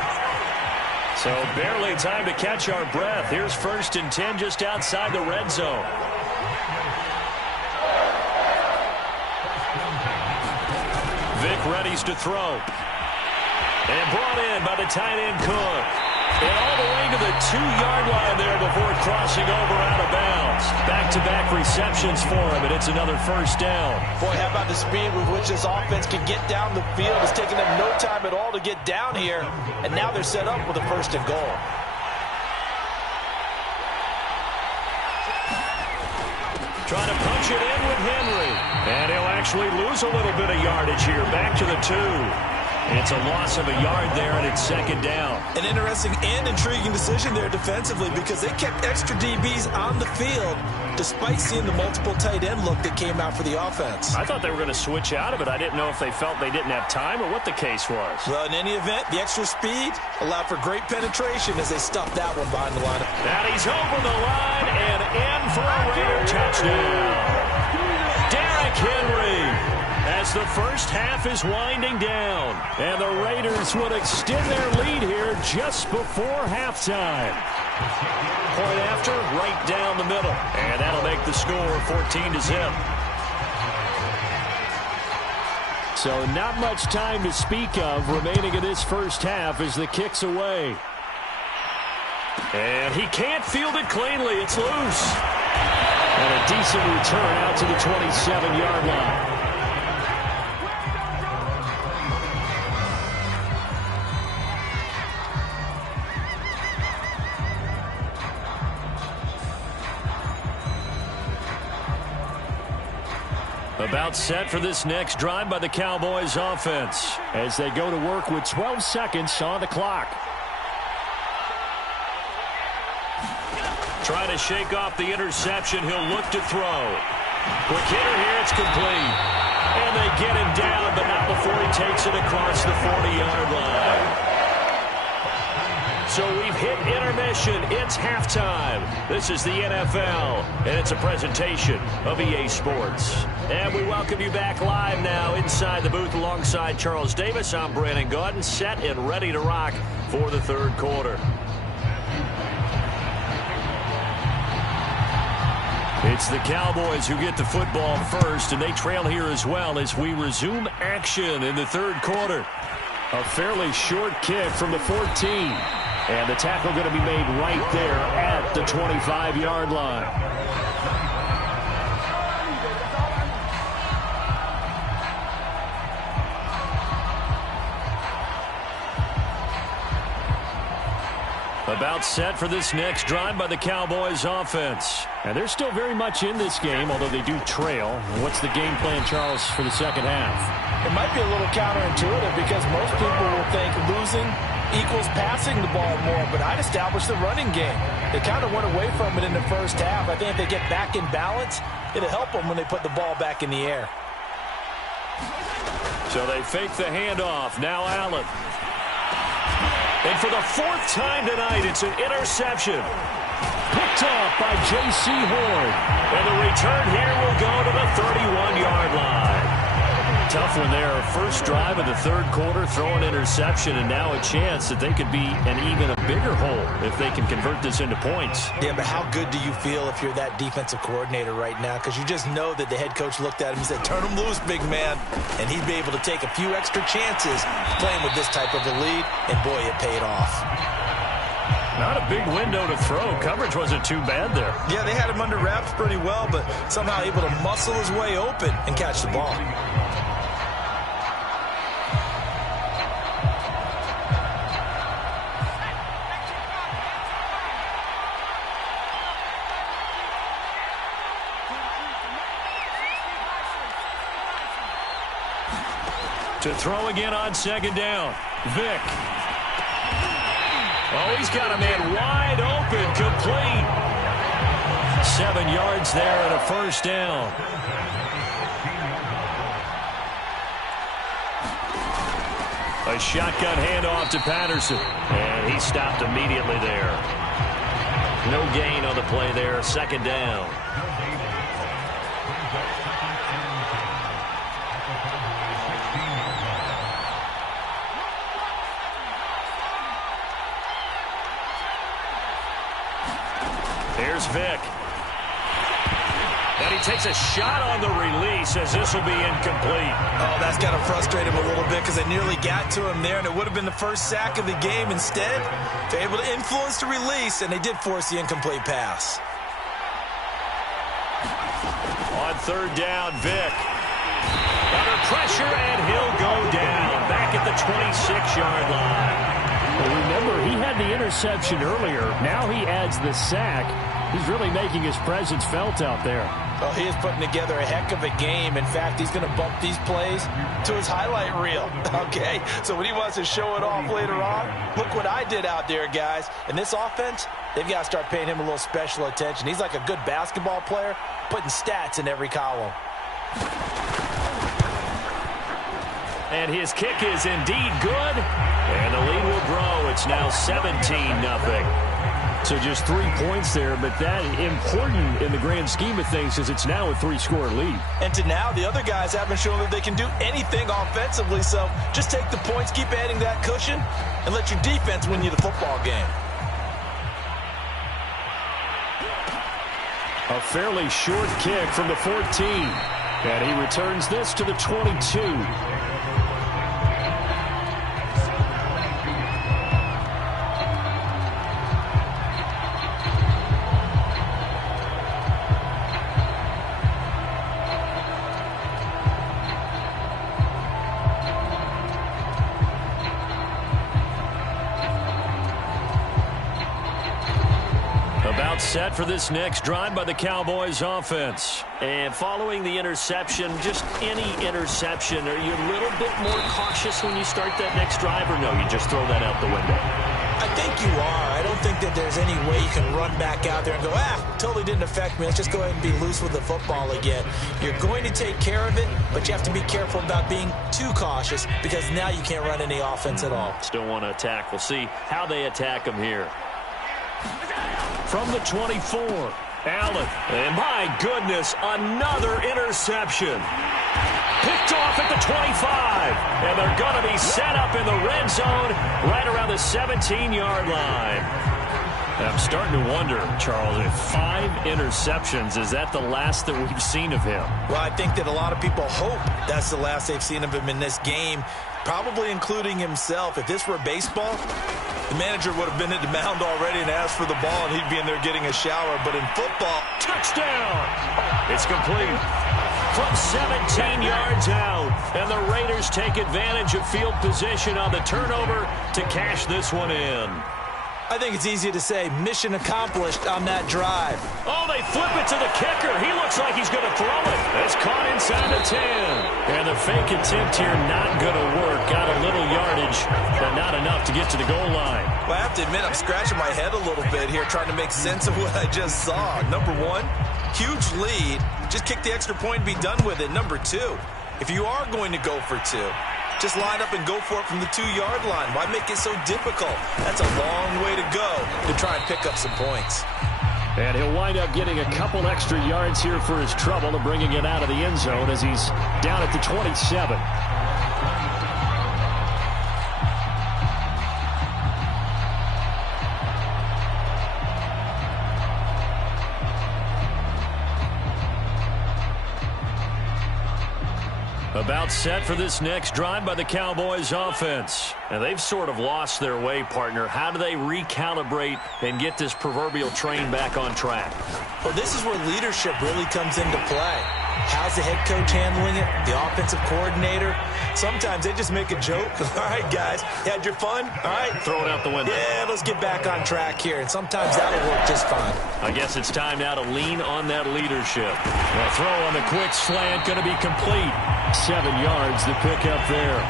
So barely time to catch our breath. Here's 1st and 10 just outside the red zone. Vic readies to throw. And brought in by the tight end Cook. And all the way to the 2-yard line there before crossing over out of bounds. Back-to-back receptions for him, and it's another first down. Boy, how about the speed with which this offense can get down the field? It's taken them no time at all to get down here, and now they're set up with a 1st and goal. Trying to punch it in with Henry. And he'll actually lose a little bit of yardage here. Back to the 2. It's a loss of a yard there, and it's 2nd down. An interesting and intriguing decision there defensively because they kept extra DBs on the field despite seeing the multiple tight end look that came out for the offense. I thought they were going to switch out of it. I didn't know if they felt they didn't have time or what the case was. Well, in any event, the extra speed allowed for great penetration as they stuffed that one behind the line. And he's over the line and in for a Raider touchdown. Derrick Henry. As the first half is winding down. And the Raiders would extend their lead here just before halftime. Point after, right down the middle. And that'll make the score 14-0. So not much time to speak of remaining in this first half as the kick's away. And he can't field it cleanly. It's loose. And a decent return out to the 27-yard line. About set for this next drive by the Cowboys offense as they go to work with 12 seconds on the clock. Trying to shake off the interception. He'll look to throw. Quick hitter here. It's complete. And they get him down, but not before he takes it across the 40-yard line. So we've hit intermission. It's halftime. This is the NFL, and it's a presentation of EA Sports. And we welcome you back live now inside the booth alongside Charles Davis. I'm Brandon Gaudin, set and ready to rock for the third quarter. It's the Cowboys who get the football first, and they trail here as well as we resume action in the third quarter. A fairly short kick from the 14. And the tackle going to be made right there at the 25-yard line. About set for this next drive by the Cowboys offense. And they're still very much in this game, although they do trail. What's the game plan, Charles, for the second half? It might be a little counterintuitive because most people will think losing equals passing the ball more, but I'd establish the running game. They kind of went away from it in the first half. I think if they get back in balance, it'll help them when they put the ball back in the air. So they fake the handoff. Now Allen. And for the fourth time tonight, it's an interception. Picked off by J.C. Horn. And the return here will go to the 31-yard line. Tough one there. First drive of the third quarter, throw an interception, and now a chance that they could be an even a bigger hole if they can convert this into points. Yeah, but how good do you feel if you're that defensive coordinator right now? Because you just know that the head coach looked at him and said, turn him loose, big man. And he'd be able to take a few extra chances playing with this type of a lead, and boy, it paid off. Not a big window to throw. Coverage wasn't too bad there. Yeah, they had him under wraps pretty well, but somehow able to muscle his way open and catch the ball. To throw again on second down. Vick. Oh, he's got a man wide open, complete. 7 yards there and a first down. A shotgun handoff to Patterson. And he stopped immediately there. No gain on the play there. Second down. Here's Vick. And he takes a shot on the release as this will be incomplete. Oh, that's got to frustrate him a little bit because they nearly got to him there, and it would have been the first sack of the game. Instead, they're able to influence the release, and they did force the incomplete pass. On third down, Vick. Under pressure, and he'll go down back at the 26-yard line. Well, remember, he had the interception earlier. Now he adds the sack. He's really making his presence felt out there. Well, he is putting together a heck of a game. In fact, he's going to bump these plays to his highlight reel. Okay, so when he wants to show it off later on, look what I did out there, guys. And this offense, they've got to start paying him a little special attention. He's like a good basketball player, putting stats in every column. And his kick is indeed good. And the lead will grow. It's now 17-0. So just 3 points there, but that important in the grand scheme of things is it's now a 3-score lead. And to now, the other guys haven't shown that they can do anything offensively, so just take the points, keep adding that cushion, and let your defense win you the football game. A fairly short kick from the 14. And he returns this to the 22. About set for this next drive by the Cowboys offense. And following the interception, just any interception, are you a little bit more cautious when you start that next drive, or no, you just throw that out the window? I think you are. I don't think that there's any way you can run back out there and go, totally didn't affect me. Let's just go ahead and be loose with the football again. You're going to take care of it, but you have to be careful about being too cautious because now you can't run any offense at all. Still want to attack. We'll see how they attack them here. From the 24, Allen. And my goodness, another interception. Picked off at the 25. And they're going to be set up in the red zone right around the 17-yard line. I'm starting to wonder, Charles, if 5 interceptions, is that the last that we've seen of him? Well, I think that a lot of people hope that's the last they've seen of him in this game, probably including himself. If this were baseball, the manager would have been at the mound already and asked for the ball, and he'd be in there getting a shower. But in football, touchdown! It's complete from 17 yards out. And the Raiders take advantage of field position on the turnover to cash this one in. I think it's easy to say mission accomplished on that drive. Oh, they flip it to the kicker. He looks like he's going to throw it. It's caught inside the 10. And the fake attempt here not going to work. Got a little yardage, but not enough to get to the goal line. Well, I have to admit, I'm scratching my head a little bit here trying to make sense of what I just saw. Number one, huge lead. Just kick the extra point and be done with it. Number two, if you are going to go for 2, just line up and go for it from the 2-yard line. Why make it so difficult? That's a long way to go to try and pick up some points. And he'll wind up getting a couple extra yards here for his trouble and bringing it out of the end zone as he's down at the 27. About set for this next drive by the Cowboys offense. And they've sort of lost their way, partner. How do they recalibrate and get this proverbial train back on track? Well, this is where leadership really comes into play. How's the head coach handling it? The offensive coordinator? Sometimes they just make a joke. All right, guys, you had your fun? All right. Throw it out the window. Yeah, let's get back on track here. And sometimes that'll work just fine. I guess it's time now to lean on that leadership. The throw on the quick slant going to be complete. 7 yards to pick up there.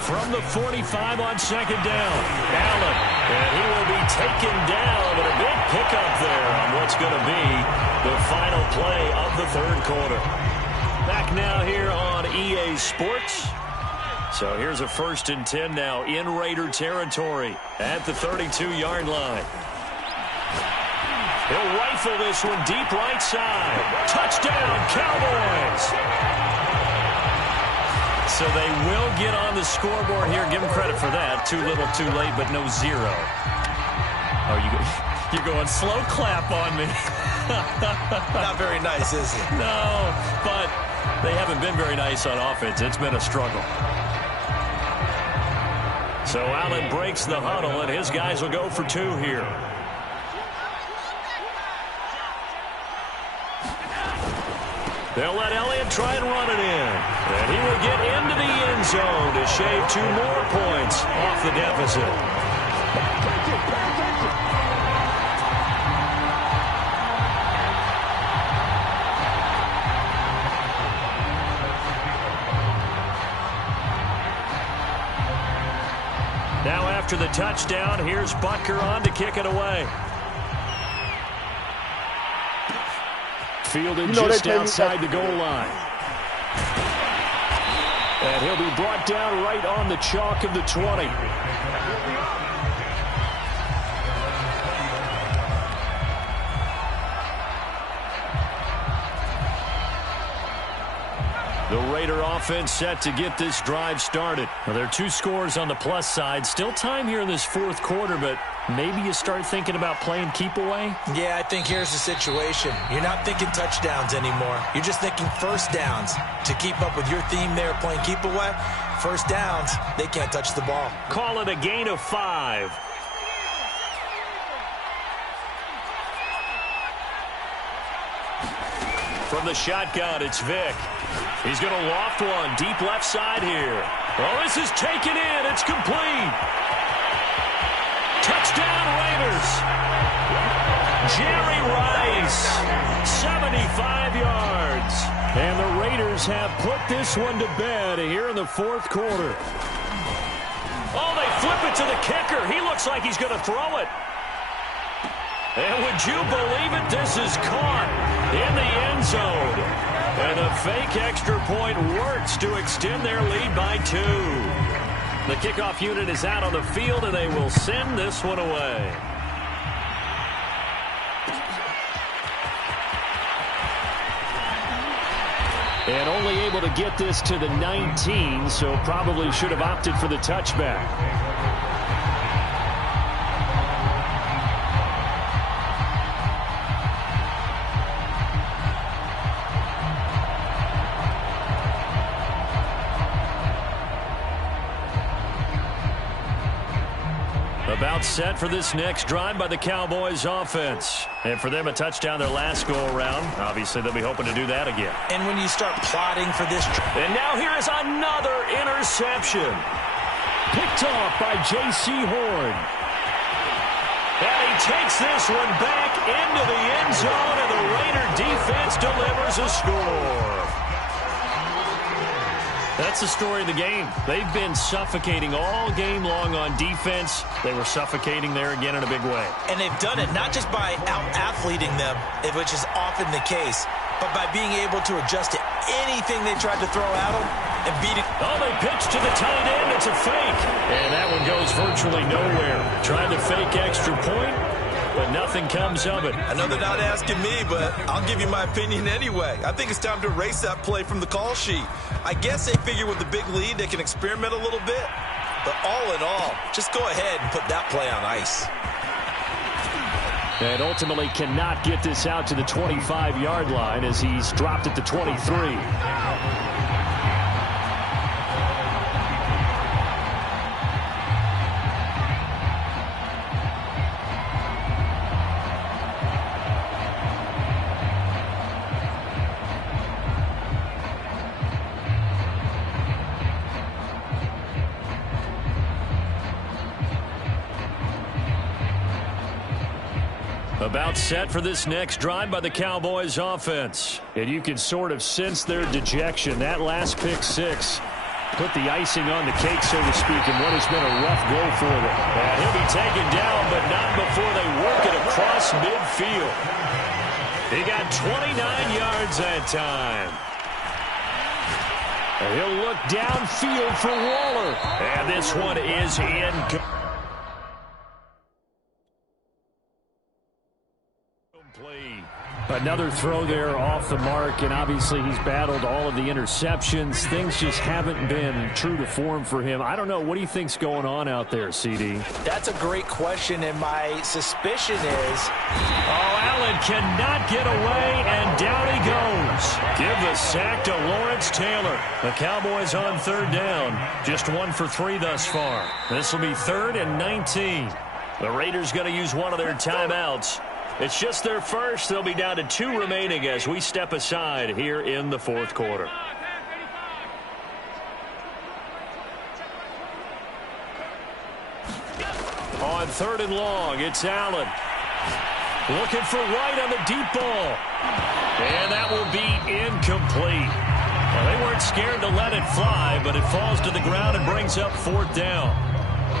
From the 45 on second down, Allen. And he will be taken down, but a big pickup there on what's going to be the final play of the third quarter. Back now here on EA Sports. So here's a 1st and 10 now in Raider territory at the 32-yard line. He'll rifle this one deep right side. Touchdown, Cowboys! So they will get on the scoreboard here. Give them credit for that. Too little, too late, but no 0. Oh, you're going slow clap on me. Not very nice, is it? No, but they haven't been very nice on offense. It's been a struggle. So Allen breaks the huddle, and his guys will go for 2 here. They'll let Elliott try and run it in. And he will get into the end zone to shave 2 more points off the deficit. Now after the touchdown, here's Butker on to kick it away. Fielded just outside the goal line. And he'll be brought down right on the chalk of the 20. The Raider offense set to get this drive started. Well, there are 2 scores on the plus side. Still time here in this 4th quarter, but maybe you start thinking about playing keep away? Yeah, I think here's the situation. You're not thinking touchdowns anymore. You're just thinking first downs. To keep up with your theme there, playing keep away, first downs, they can't touch the ball. Call it a gain of 5. From the shotgun, it's Vick. He's going to loft one deep left side here. Oh, this is taken in. It's complete. Jerry Rice, 75 yards. And the Raiders have put this one to bed here in the fourth quarter. Oh, they flip it to the kicker. He looks like he's going to throw it. And would you believe it? This is caught in the end zone. And the fake extra point works to extend their lead by 2. The kickoff unit is out on the field, and they will send this one away. And only able to get this to the 19, so probably should have opted for the touchback. About set for this next drive by the Cowboys offense. And for them, a touchdown their last go-around. Obviously, they'll be hoping to do that again. And when you start plotting for this... And now here is another interception. Picked off by J.C. Horn. And he takes this one back into the end zone, and the Raider defense delivers a score. That's the story of the game. They've been suffocating all game long on defense. They were suffocating there again in a big way. And they've done it not just by out-athleting them, which is often the case, but by being able to adjust to anything they tried to throw at them and beat it. Oh, they pitch to the tight end. It's a fake. And that one goes virtually nowhere. Tried to fake extra point, but nothing comes of it. I know they're not asking me, but I'll give you my opinion anyway. I think it's time to erase that play from the call sheet. I guess they figure with the big lead they can experiment a little bit. But all in all, just go ahead and put that play on ice. And ultimately cannot get this out to the 25-yard line as he's dropped at the 23. About set for this next drive by the Cowboys offense. And you can sort of sense their dejection. That last pick six put the icing on the cake, so to speak, in what has been a rough go for them. And he'll be taken down, but not before they work it across midfield. He got 29 yards that time. And he'll look downfield for Waller. And this one is incomplete. Another throw there off the mark, and obviously he's battled all of the interceptions. Things just haven't been true to form for him. I don't know. What do you think's going on out there, CD? That's a great question, and my suspicion is... Oh, Allen cannot get away, and down he goes. Give the sack to Lawrence Taylor. The Cowboys on third down. Just 1 for 3 thus far. This will be 3rd and 19. The Raiders going to use one of their timeouts. It's just their first. They'll be down to 2 remaining as we step aside here in the fourth quarter. On 3rd and long, it's Allen. Looking for Wright on the deep ball. And that will be incomplete. Well, they weren't scared to let it fly, but it falls to the ground and brings up 4th down.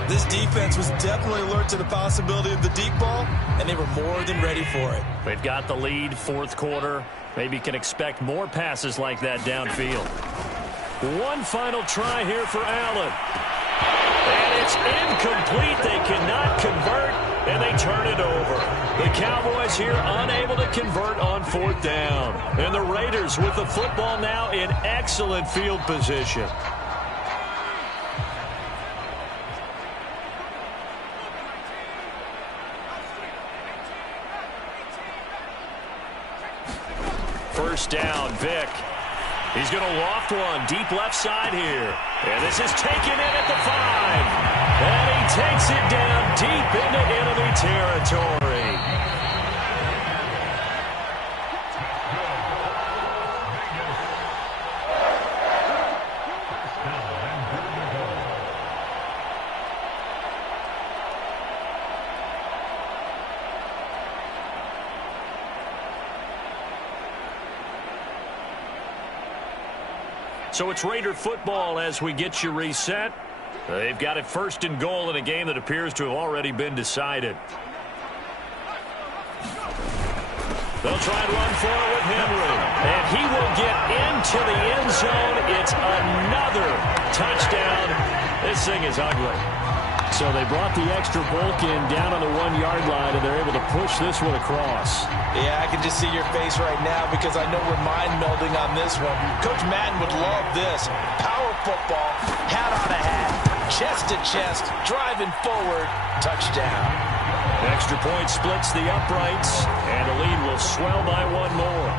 This defense was definitely alert to the possibility of the deep ball, and they were more than ready for it. They've got the lead, 4th quarter. Maybe can expect more passes like that downfield. One final try here for Allen. And it's incomplete. They cannot convert, and they turn it over. The Cowboys here unable to convert on 4th down. And the Raiders with the football now in excellent field position. First down, Vick. He's going to loft one deep left side here. And this is taken in at the 5. And he takes it down deep into enemy territory. So it's Raider football as we get you reset. They've got it first and goal in a game that appears to have already been decided. They'll try and run for it with Henry. And he will get into the end zone. It's another touchdown. This thing is ugly. So they brought the extra bulk in down on the 1-yard line, and they're able to push this one across. Yeah, I can just see your face right now because I know we're mind melding on this one. Coach Madden would love this. Power football, hat on a hat, chest to chest, driving forward, touchdown. Extra point splits the uprights, and the lead will swell by one more.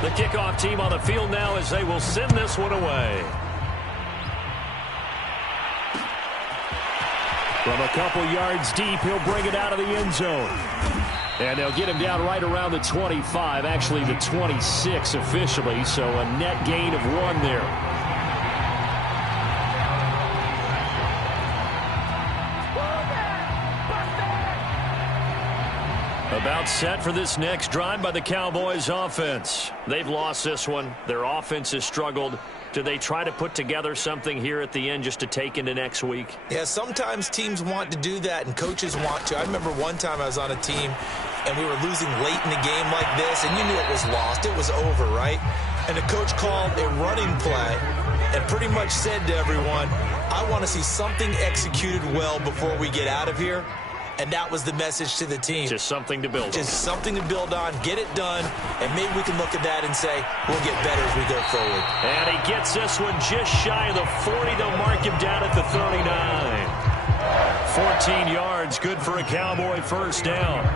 The kickoff team on the field now as they will send this one away. From a couple yards deep, he'll bring it out of the end zone. And they'll get him down right around the 25, actually the 26 officially, so a net gain of 1 there. About set for this next drive by the Cowboys offense. They've lost this one. Their offense has struggled. Do they try to put together something here at the end just to take into next week? Yeah, sometimes teams want to do that and coaches want to. I remember one time I was on a team and we were losing late in the game like this, and you knew it was lost. It was over, right? And the coach called a running play and pretty much said to everyone, I want to see something executed well before we get out of here. And that was the message to the team. Just something to build on. Just something to build on, get it done, and maybe we can look at that and say, we'll get better as we go forward. And he gets this one just shy of the 40. They'll mark him down at the 39. 14 yards, good for a Cowboy first down.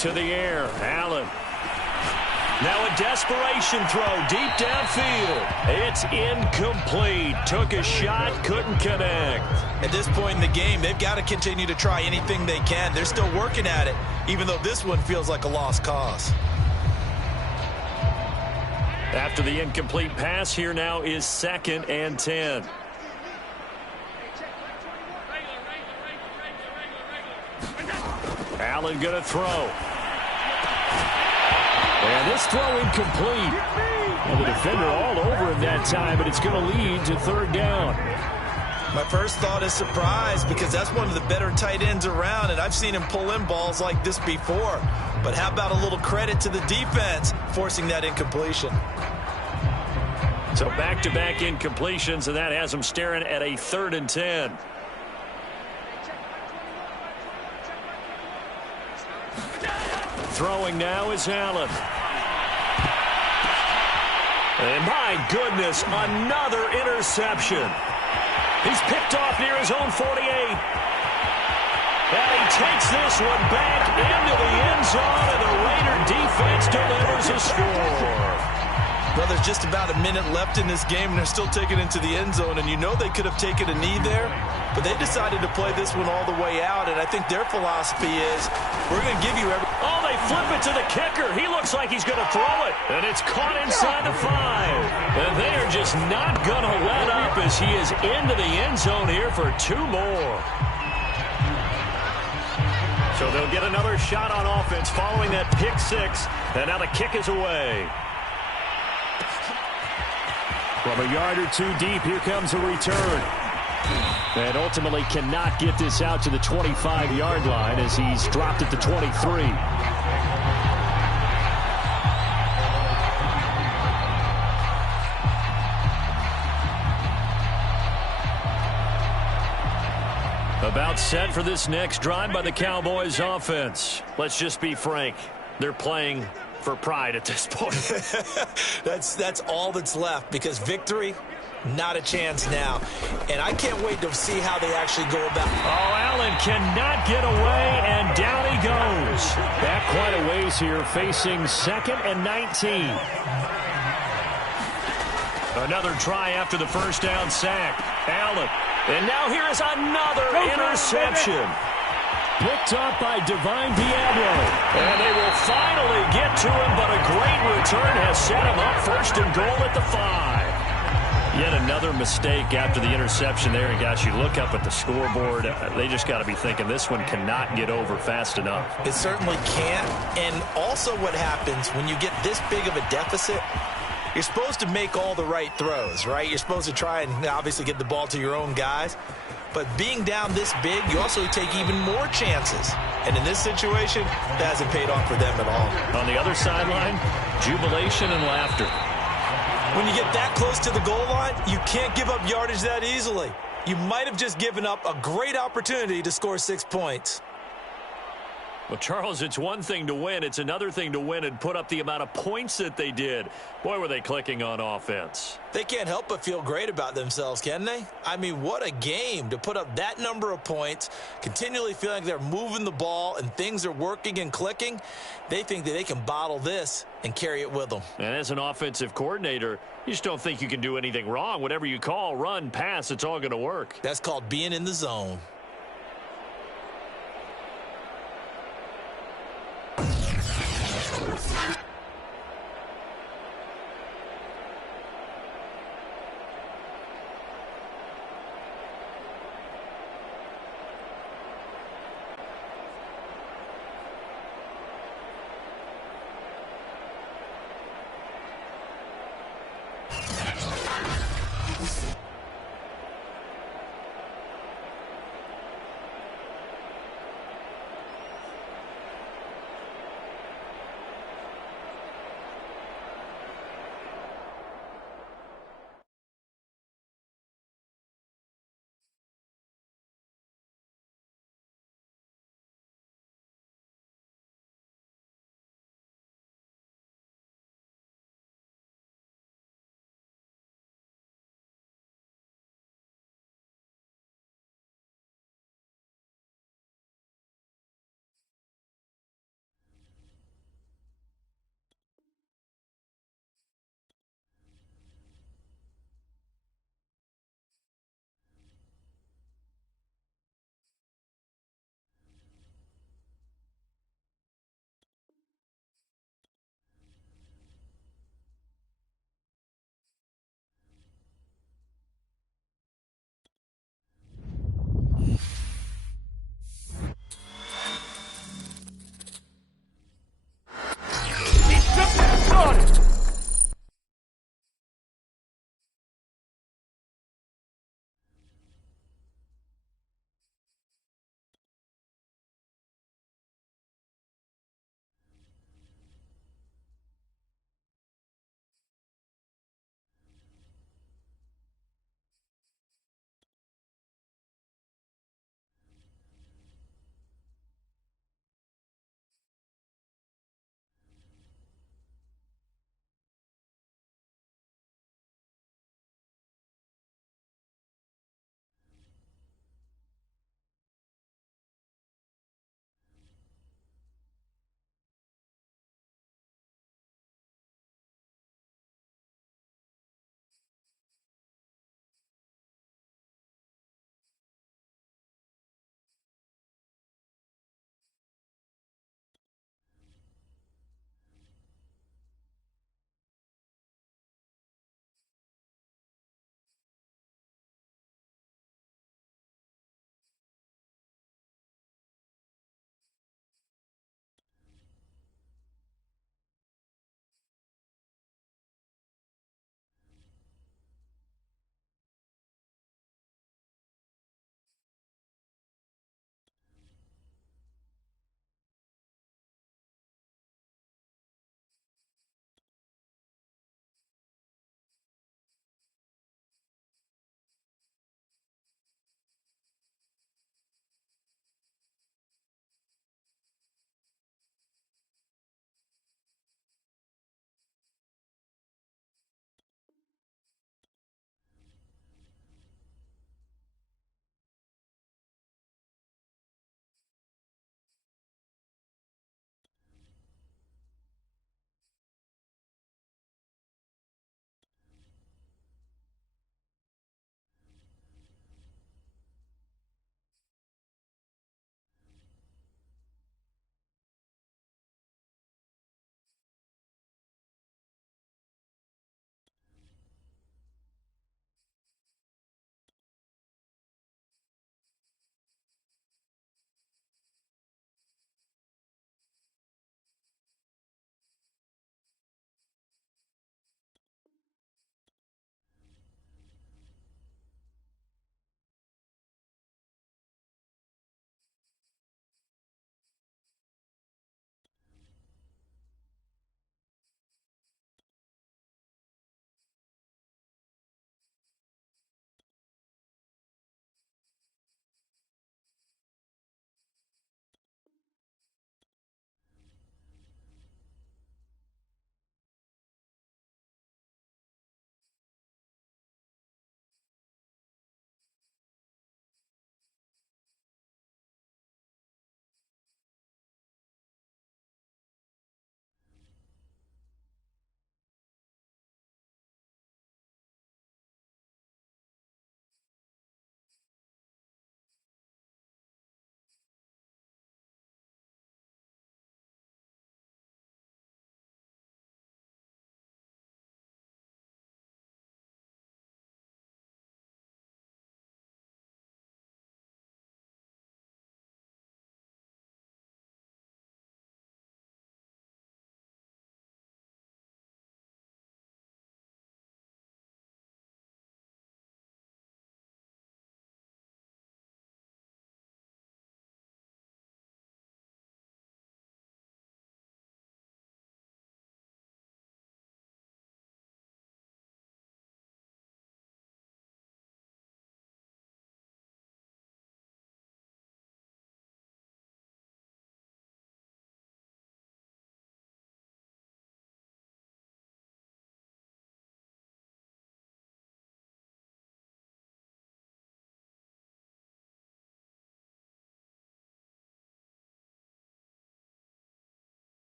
To the air, Allen. Now a desperation throw deep downfield. It's incomplete. Took a shot, couldn't connect. At this point in the game, they've got to continue to try anything they can. They're still working at it, even though this one feels like a lost cause. After the incomplete pass, here now is 2nd and 10. Allen going to throw. And this throw incomplete. And the defender all over him that time, but it's going to lead to 3rd down. My first thought is surprise because that's one of the better tight ends around, and I've seen him pull in balls like this before. But how about a little credit to the defense forcing that incompletion? So back-to-back incompletions, and that has them staring at a 3rd and 10. Throwing now is Allen. And my goodness, another interception. He's picked off near his own 48. And he takes this one back into the end zone, and the Raider defense delivers a score. Well, there's just about a minute left in this game, and they're still taking it into the end zone. And you know they could have taken a knee there, but they decided to play this one all the way out. And I think their philosophy is, we're going to give you every... Oh, they flip it to the kicker. He looks like he's going to throw it. And it's caught inside the 5. And they are just not going to let up as he is into the end zone here for 2 more. So they'll get another shot on offense following that pick 6. And now the kick is away. From a yard or 2 deep, here comes a return. And ultimately cannot get this out to the 25-yard line as he's dropped at the 23. About set for this next drive by the Cowboys offense. Let's just be frank. They're playing for pride at this point. That's all that's left because victory, not a chance now. And I can't wait to see how they actually go about. Oh, Allen cannot get away, and down he goes. Back quite a ways here, facing 2nd and 19. Another try after the first down sack. Allen. And now here is another interception. Picked up by Divine Diablo. And they will finally get to him, but a great return has set him up 1st and goal at the 5. Yet another mistake after the interception there. And, gosh, you look up at the scoreboard. They just got to be thinking this one cannot get over fast enough. It certainly can't. And also what happens when you get this big of a deficit, you're supposed to make all the right throws, right? You're supposed to try and obviously get the ball to your own guys. But being down this big, you also take even more chances. And in this situation, that hasn't paid off for them at all. On the other sideline, jubilation and laughter. When you get that close to the goal line, you can't give up yardage that easily. You might have just given up a great opportunity to score 6 points. Well, Charles, it's one thing to win. It's another thing to win and put up the amount of points that they did. Boy, were they clicking on offense. They can't help but feel great about themselves, can they? I mean, what a game to put up that number of points, continually feeling like they're moving the ball and things are working and clicking. They think that they can bottle this and carry it with them. And as an offensive coordinator, you just don't think you can do anything wrong. Whatever you call, run, pass, it's all going to work. That's called being in the zone.